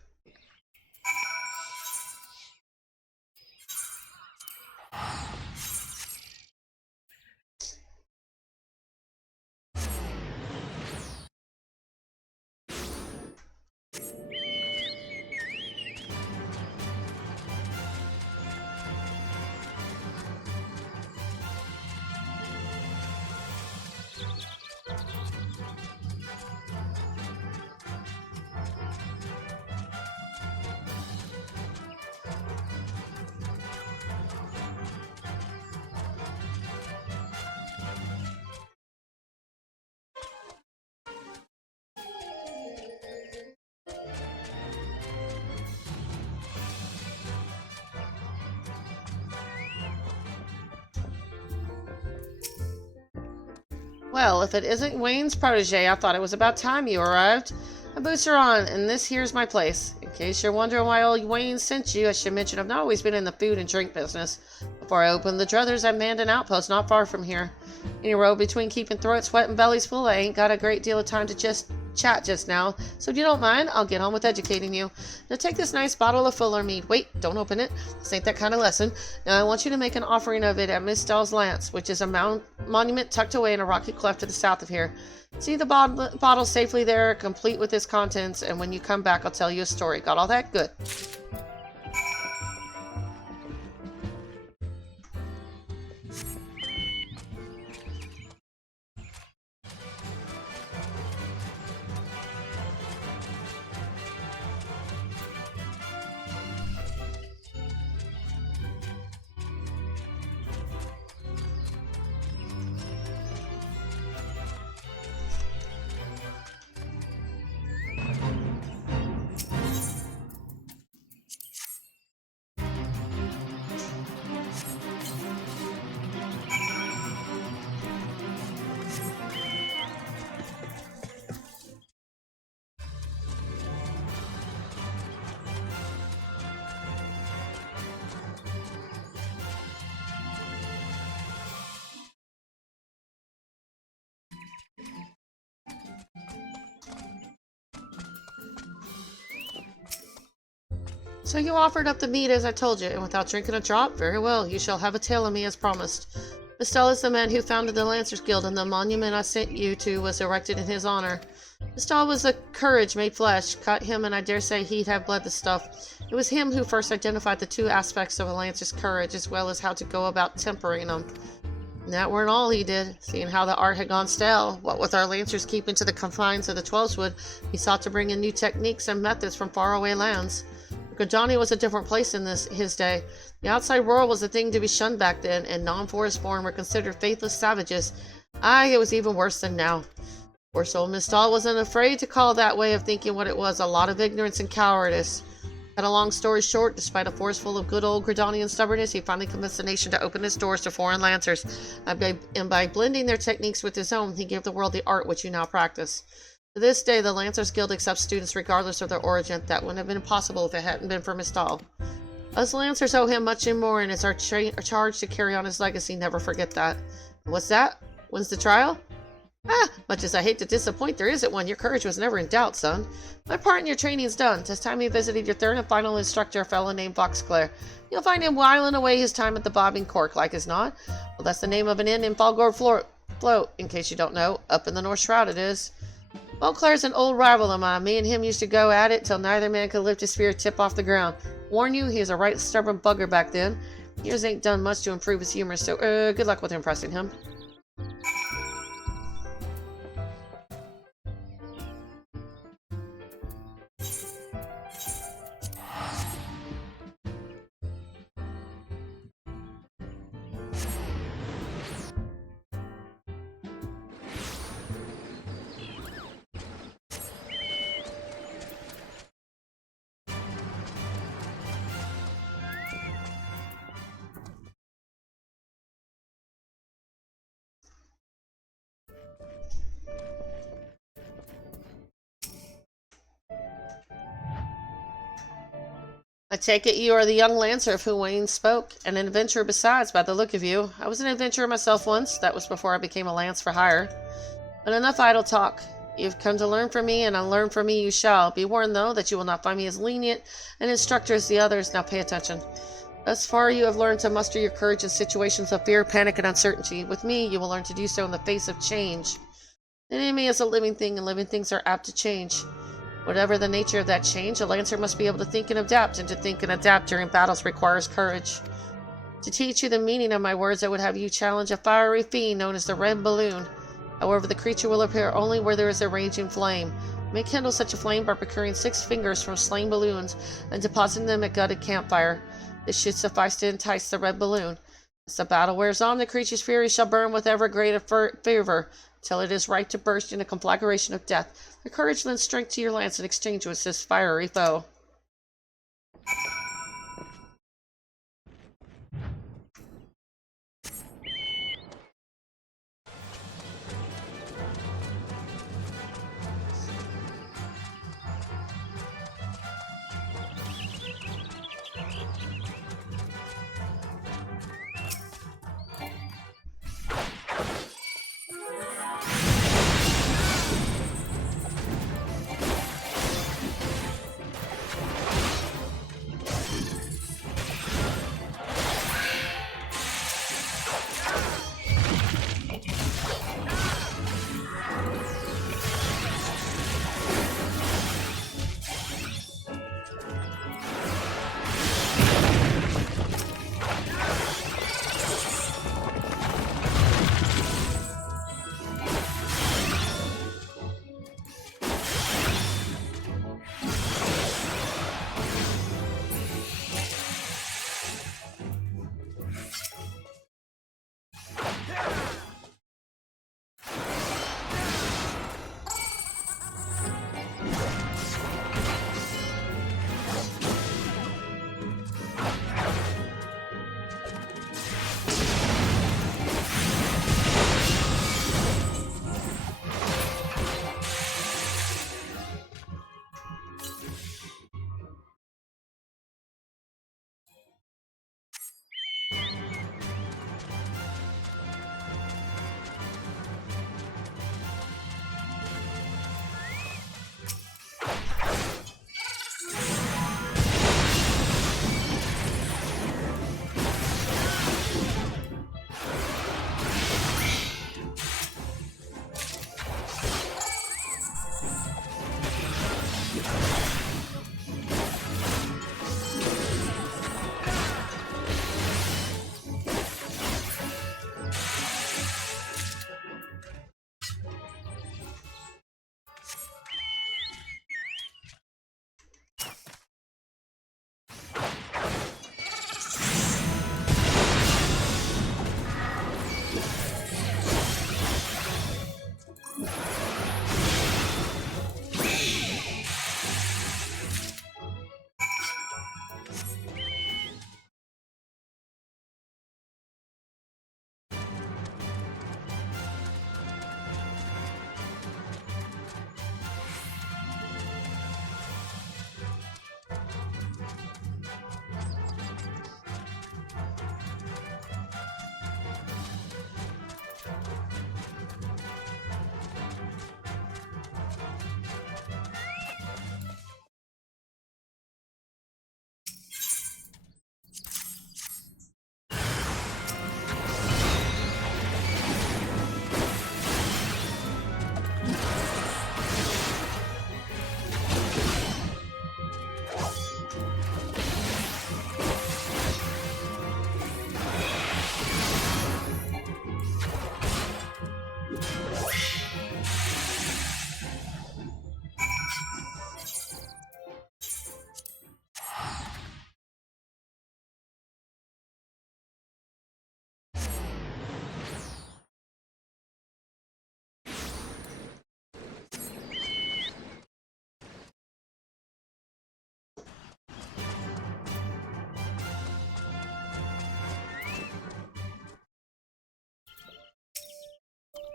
Well, if it isn't Ywain's protege, I thought it was about time you arrived. I'm Busseron, and this here's my place. In case you're wondering why old Ywain sent you, I should mention I've not always been in the food and drink business. Before I opened the druthers, I manned an outpost not far from here. Any road between keeping throats wet and bellies full, I ain't got a great deal of time to just chat just now, so if you don't mind, I'll get on with educating you. Now take this nice bottle of Fuller mead. Wait, don't open it. This ain't that kind of lesson. Now I want you to make an offering of it at Miss Dahl's Lance, which is a monument tucked away in a rocky cleft to the south of here. See the bottle safely there, complete with its contents, and when you come back, I'll tell you a story. Got all that? Good. So you offered up the meat as I told you, and without drinking a drop? Very well, you shall have a tale of me as promised. Mistel is the man who founded the Lancers Guild, and the monument I sent you to was erected in his honor. Mistel was a courage made flesh. Cut him, and I dare say he'd have bled the stuff. It was him who first identified the two aspects of a Lancer's courage, as well as how to go about tempering them. And that weren't all he did. Seeing how the art had gone stale, what with our Lancers keeping to the confines of the Twelveswood, he sought to bring in new techniques and methods from faraway lands. Gridani was a different place in his day. The outside world was a thing to be shunned back then, and non-forest-born were considered faithless savages. Aye, it was even worse than now. Poor soul Mistal wasn't afraid to call that way of thinking what it was, a lot of ignorance and cowardice. Cut a long story short, despite a forest full of good old Gridanian stubbornness, he finally convinced the nation to open its doors to foreign lancers, and by blending their techniques with his own, he gave the world the art which you now practice. To this day, the Lancers Guild accepts students regardless of their origin. That wouldn't have been possible if it hadn't been for Mistal. Us Lancers owe him much and more, and it's our charge to carry on his legacy. Never forget that. And what's that? When's the trial? Much as I hate to disappoint, there isn't one. Your courage was never in doubt, son. My part in your training's done. 'Tis time you visited your third and final instructor, a fellow named Voxclair. You'll find him whiling away his time at the Bobbing Cork, like as not. Well, that's the name of an inn in Falgore Float, in case you don't know. Up in the North Shroud it is. Voxclair's an old rival of mine. Me and him used to go at it till neither man could lift his spear tip off the ground. Warn you, he was a right stubborn bugger back then. Years ain't done much to improve his humor, so good luck with impressing him. take it you are the young lancer of whom Ywain spoke, and an adventurer besides, by the look of you. I was an adventurer myself once. That was before I became a lance for hire. But enough idle talk. You've come to learn from me, and unlearn from me you shall. Be warned, though, that you will not find me as lenient an instructor as the others. Now pay attention. Thus far you have learned to muster your courage in situations of fear, panic, and uncertainty. With me, you will learn to do so in the face of change. An enemy is a living thing, and living things are apt to change. Whatever the nature of that change, a lancer must be able to think and adapt, and to think and adapt during battles requires courage. To teach you the meaning of my words, I would have you challenge a fiery fiend known as the Red Balloon. However, the creature will appear only where there is a raging flame. You may kindle such a flame by procuring 6 fingers from slain balloons and depositing them at gutted campfire. This should suffice to entice the Red Balloon. As the battle wears on, the creature's fury shall burn with ever greater fervor, till it is ripe to burst in a conflagration of death. The courage lends strength to your lance in exchange with this fiery foe.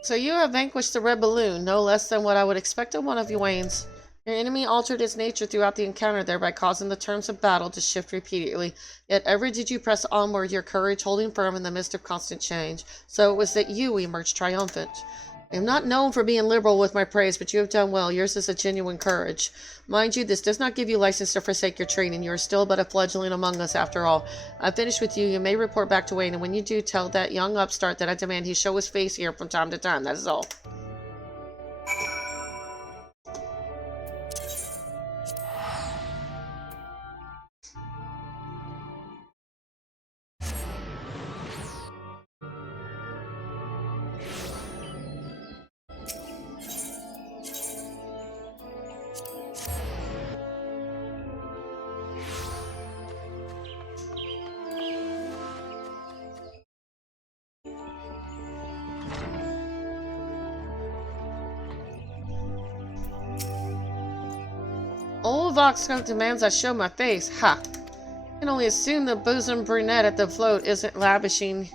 So you have vanquished the Red Balloon, no less than what I would expect of one of Ywain's Your enemy altered its nature throughout the encounter, thereby causing the terms of battle to shift repeatedly. Yet ever did you press onward, your courage holding firm in the midst of constant change. So it was that you emerged triumphant. I am not known for being liberal with my praise, but you have done well. Yours is a genuine courage. Mind you, this does not give you license to forsake your training. You are still but a fledgling among us, after all. I've finished with you. You may report back to Wayne, and when you do, tell that young upstart that I demand he show his face here from time to time. That is all. Old Voxcom demands I show my face. Ha! I can only assume the bosom brunette at the float isn't lavishing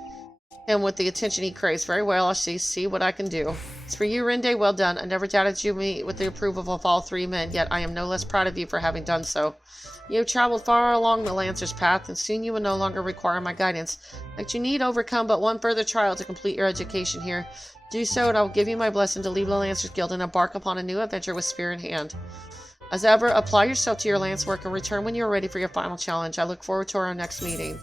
him with the attention he craves. Very well, I'll see what I can do. As for you, Rende, well done. I never doubted you meet with the approval of all three men, yet I am no less proud of you for having done so. You have traveled far along the Lancer's path, and soon you will no longer require my guidance. But you need overcome but one further trial to complete your education here. Do so, and I will give you my blessing to leave the Lancers Guild and embark upon a new adventure with spear in hand. As ever, apply yourself to your lance work and return when you are ready for your final challenge. I look forward to our next meeting.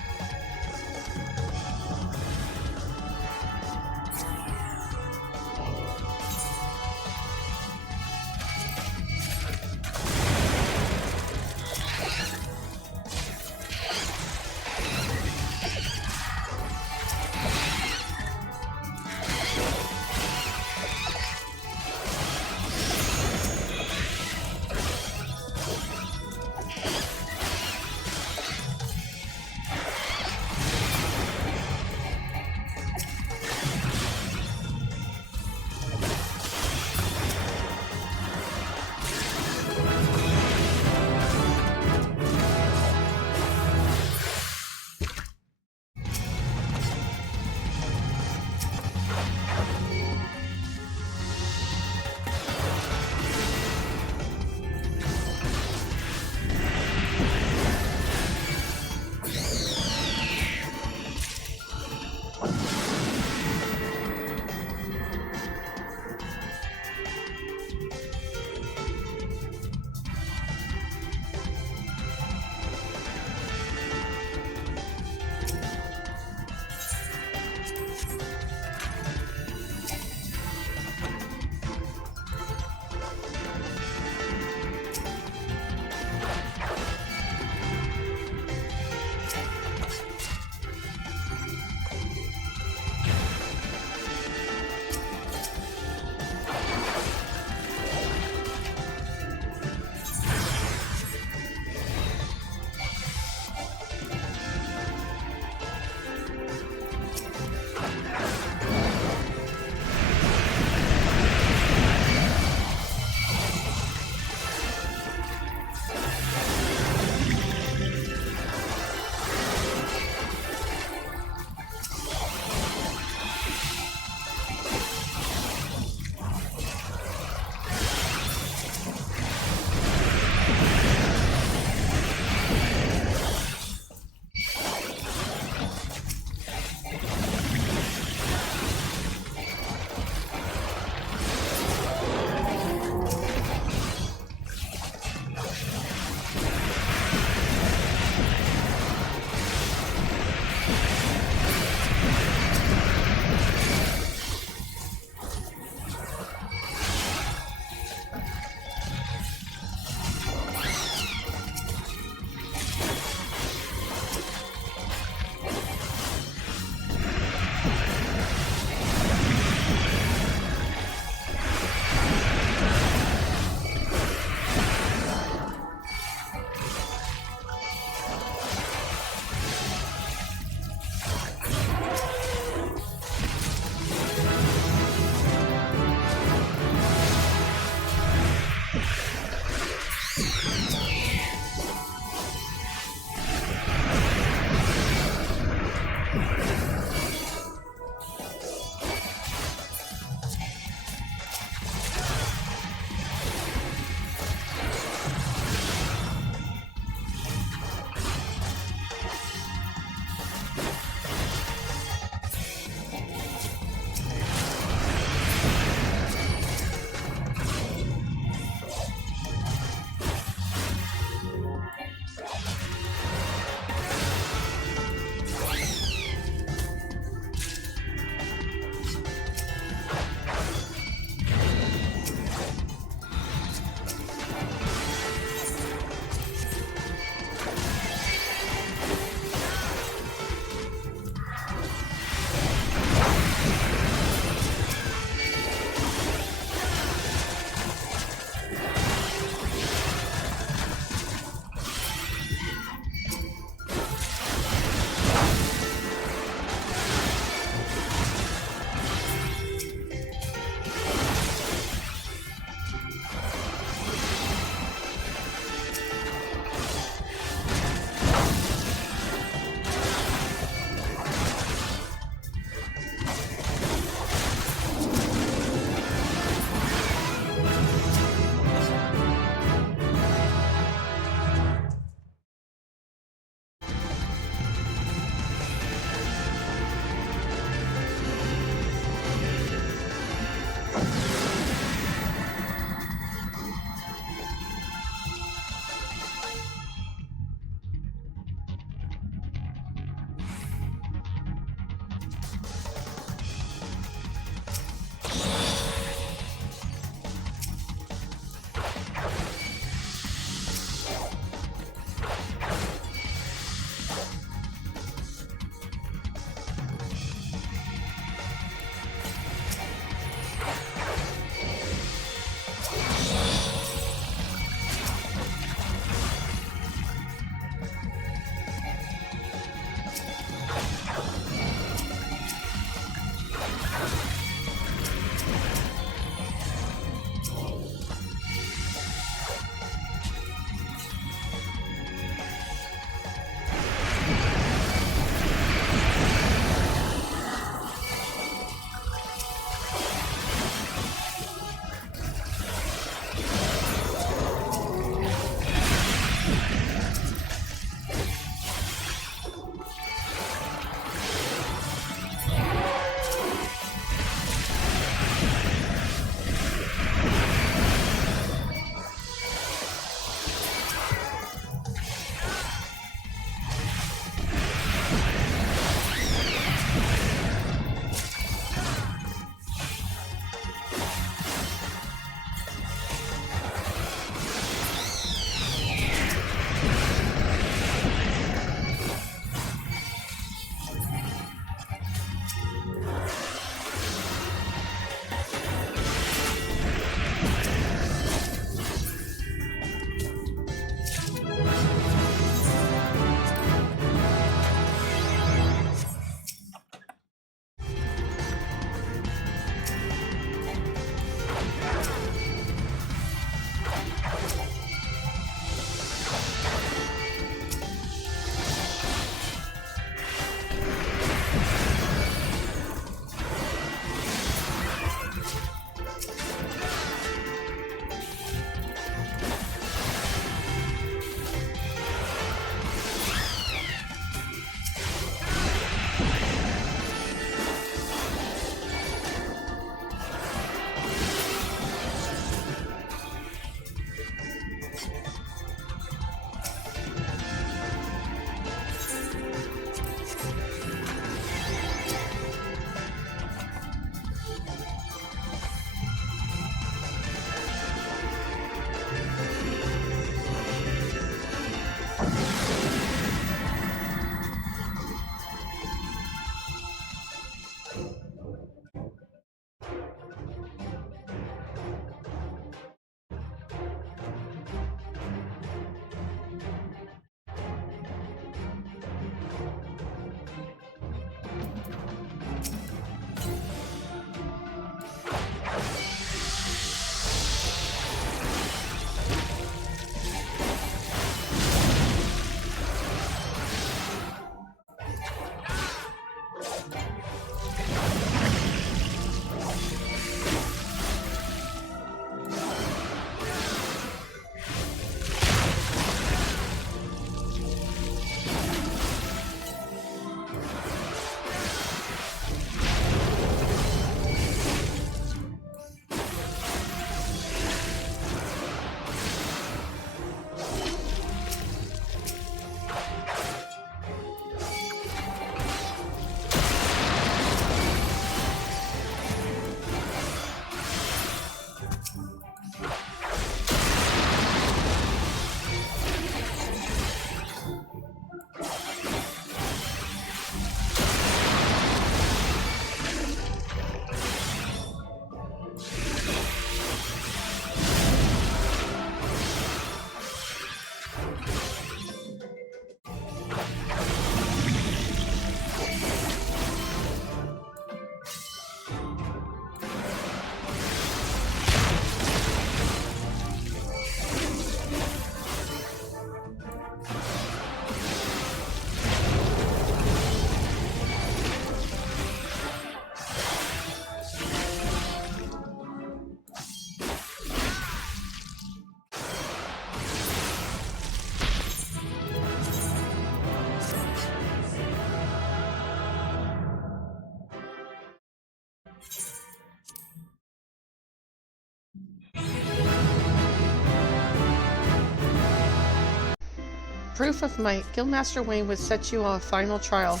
proof of might. Guildmaster Ywain would set you on a final trial.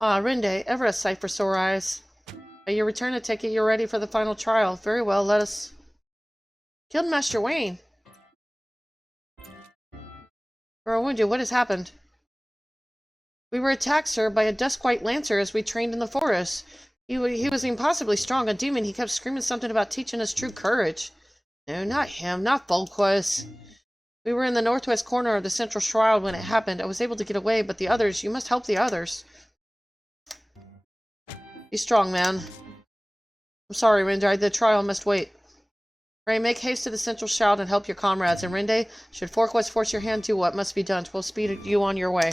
Ah, Rinde, ever a sight for sore eyes. At your return, I take it you're ready for the final trial. Very well, let us... Guildmaster Ywain! Rowandu, what has happened? We were attacked, sir, by a Duskwhite Lancer as we trained in the forest. He was impossibly strong, a demon. He kept screaming something about teaching us true courage. No, not him, not Volquez. We were in the northwest corner of the central shroud when it happened. I was able to get away, but the others, you must help the others. Be strong, man. I'm sorry, Rinde, the trial must wait. Ray, make haste to the central shroud and help your comrades. And Rinde, should Volquez force your hand, do what must be done. 'Twill speed you on your way.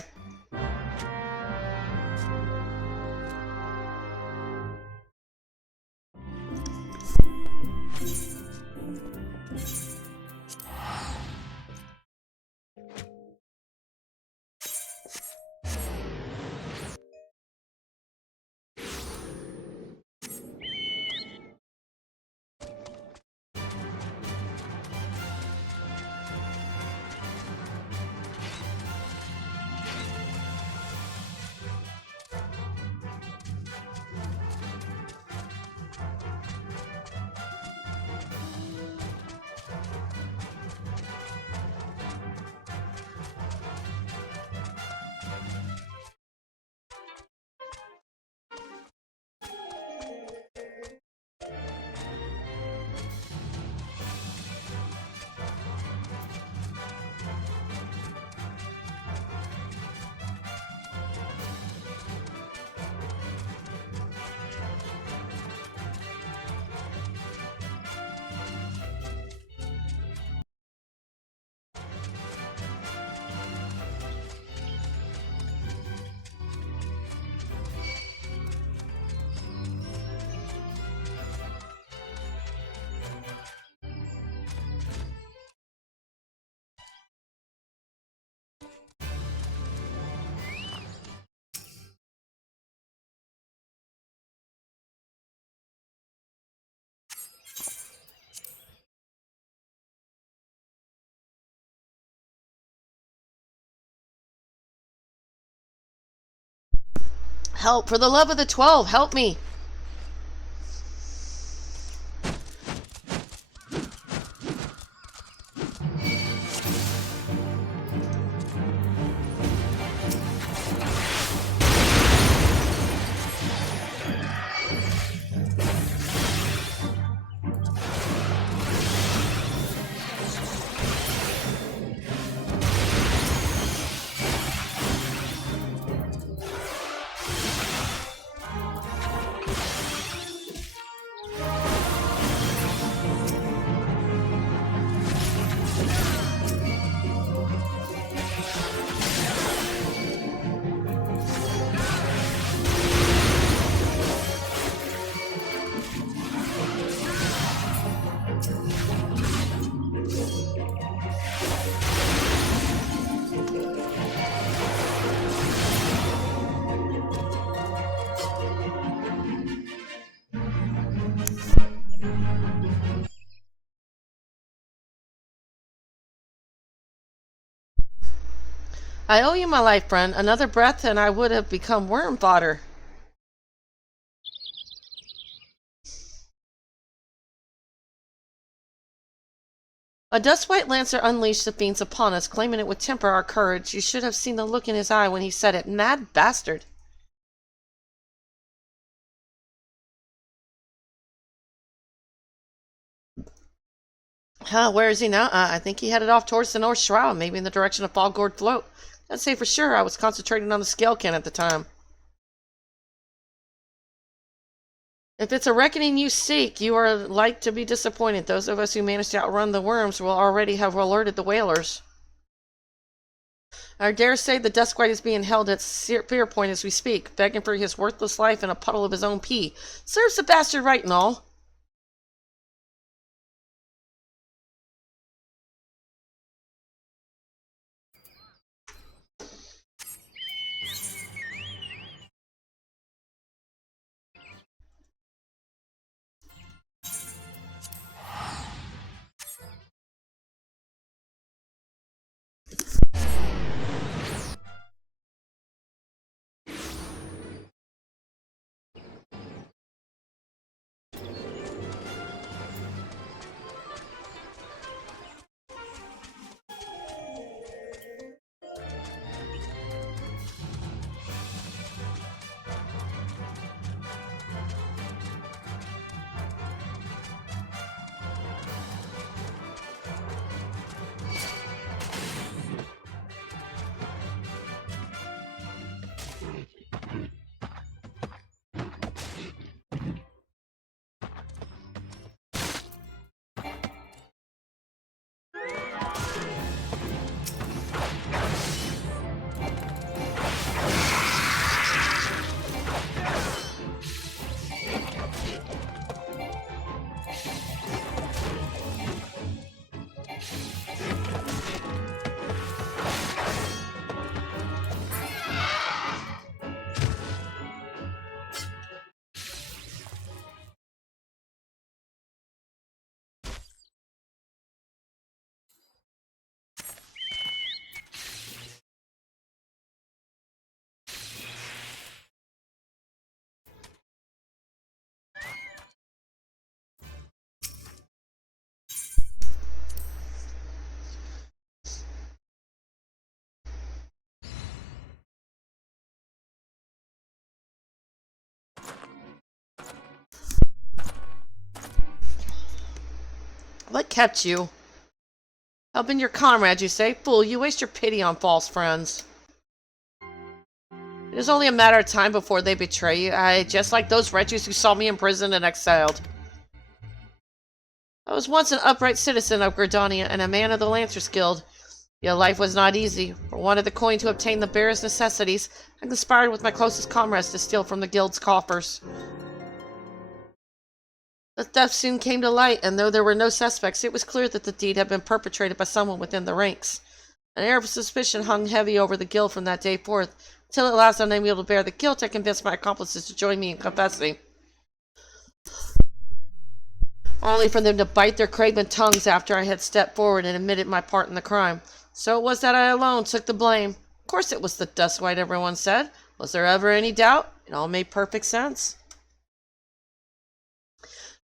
Help! For the love of the 12, help me! I owe you my life, friend. Another breath and I would have become worm fodder. A Duskwhite Lancer unleashed the fiends upon us, claiming it would temper our courage. You should have seen the look in his eye when he said it. Mad bastard. Where is he now? I think he headed off towards the North Shroud, maybe in the direction of Foggord Float. Can't say for sure. I was concentrating on the Scalekin at the time. If it's a reckoning you seek, you are like to be disappointed. Those of us who managed to outrun the worms will already have alerted the whalers. I dare say the Duskwhite is being held at Fear Point as we speak, begging for his worthless life in a puddle of his own pee. Serves the bastard right and all. What kept you? Helping your comrades, you say? Fool, you waste your pity on false friends. It is only a matter of time before they betray you. Just like those wretches who saw me imprisoned and exiled. I was once an upright citizen of Gridania and a man of the Lancers Guild. Yet life was not easy. For wanted the coin to obtain the barest necessities, I conspired with my closest comrades to steal from the guild's coffers. The theft soon came to light, and though there were no suspects, it was clear that the deed had been perpetrated by someone within the ranks. An air of suspicion hung heavy over the guild from that day forth, until at last, unable to bear the guilt, I convinced my accomplices to join me in confessing. Only for them to bite their craven tongues after I had stepped forward and admitted my part in the crime. So it was that I alone took the blame. Of course it was the Dustwhite, everyone said. Was there ever any doubt? It all made perfect sense.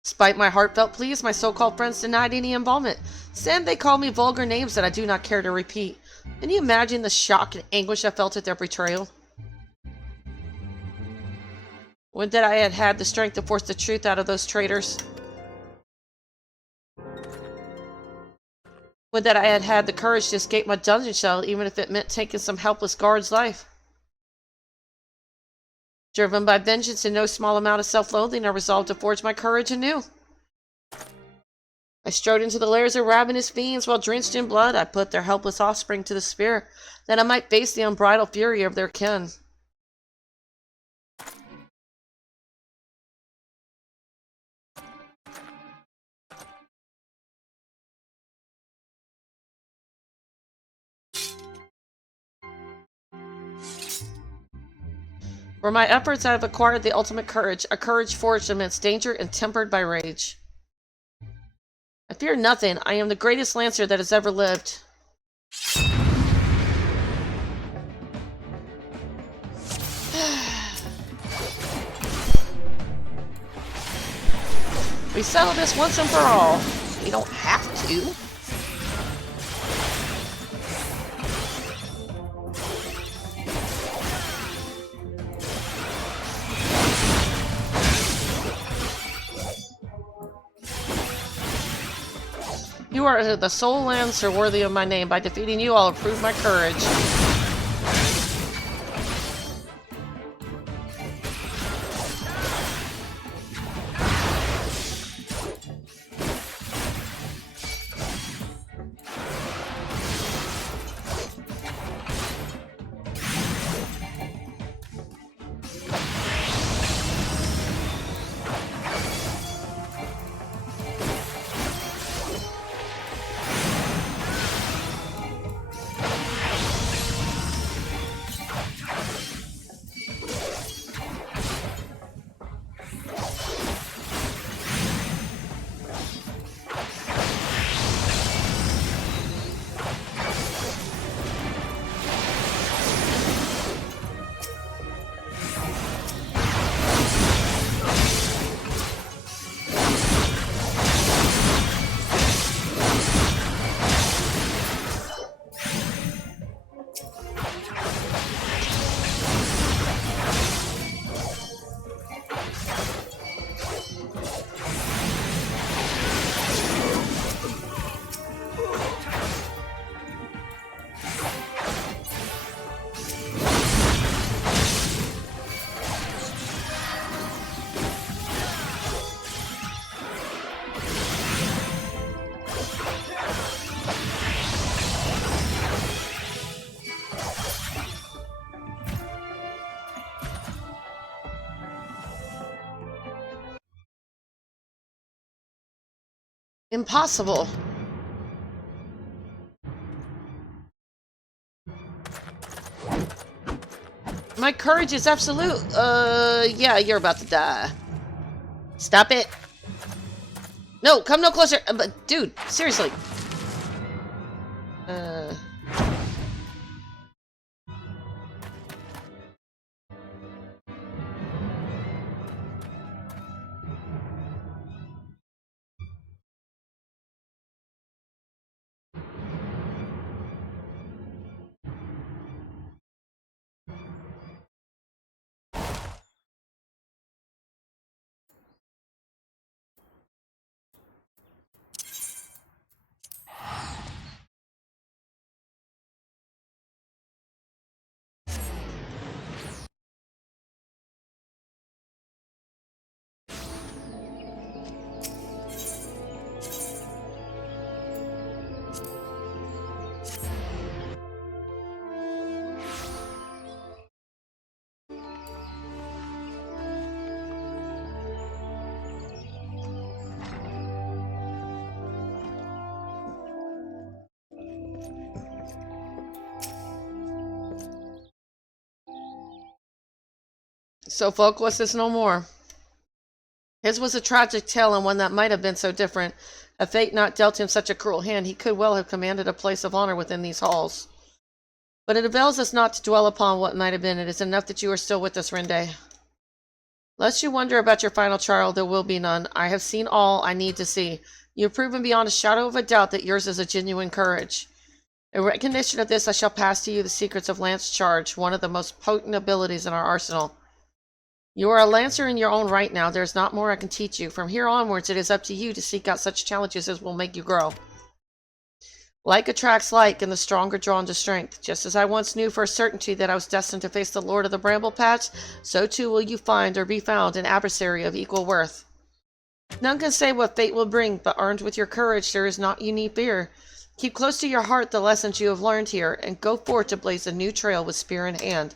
Despite my heartfelt pleas, my so-called friends denied any involvement. Instead, they called me vulgar names that I do not care to repeat. Can you imagine the shock and anguish I felt at their betrayal? Would that I had had the strength to force the truth out of those traitors. Would that I had had the courage to escape my dungeon cell, even if it meant taking some helpless guard's life. Driven by vengeance and no small amount of self-loathing, I resolved to forge my courage anew. I strode into the lairs of ravenous fiends while drenched in blood. I put their helpless offspring to the spear, that I might face the unbridled fury of their kin. For my efforts, I have acquired the ultimate courage, a courage forged amidst danger and tempered by rage. I fear nothing. I am the greatest lancer that has ever lived. We settle this once and for all. We don't have to. You are the sole lancer worthy of my name. By defeating you, I'll prove my courage. Impossible. My courage is absolute. Yeah, you're about to die. Stop it. No, come no closer. But, dude, seriously. So Folkless is no more. His was a tragic tale, and one that might have been so different. Had fate not dealt him such a cruel hand, he could well have commanded a place of honor within these halls. But it avails us not to dwell upon what might have been. It is enough that you are still with us, Rinde. Lest you wonder about your final trial, there will be none. I have seen all I need to see. You have proven beyond a shadow of a doubt that yours is a genuine courage. In recognition of this, I shall pass to you the secrets of Lance Charge, one of the most potent abilities in our arsenal. You are a Lancer in your own right now. There is not more I can teach you. From here onwards, it is up to you to seek out such challenges as will make you grow. Like attracts like, and the stronger drawn to strength. Just as I once knew for a certainty that I was destined to face the Lord of the Bramble Patch, so too will you find or be found an adversary of equal worth. None can say what fate will bring, but armed with your courage there is naught you need fear. Keep close to your heart the lessons you have learned here, and go forth to blaze a new trail with spear in hand.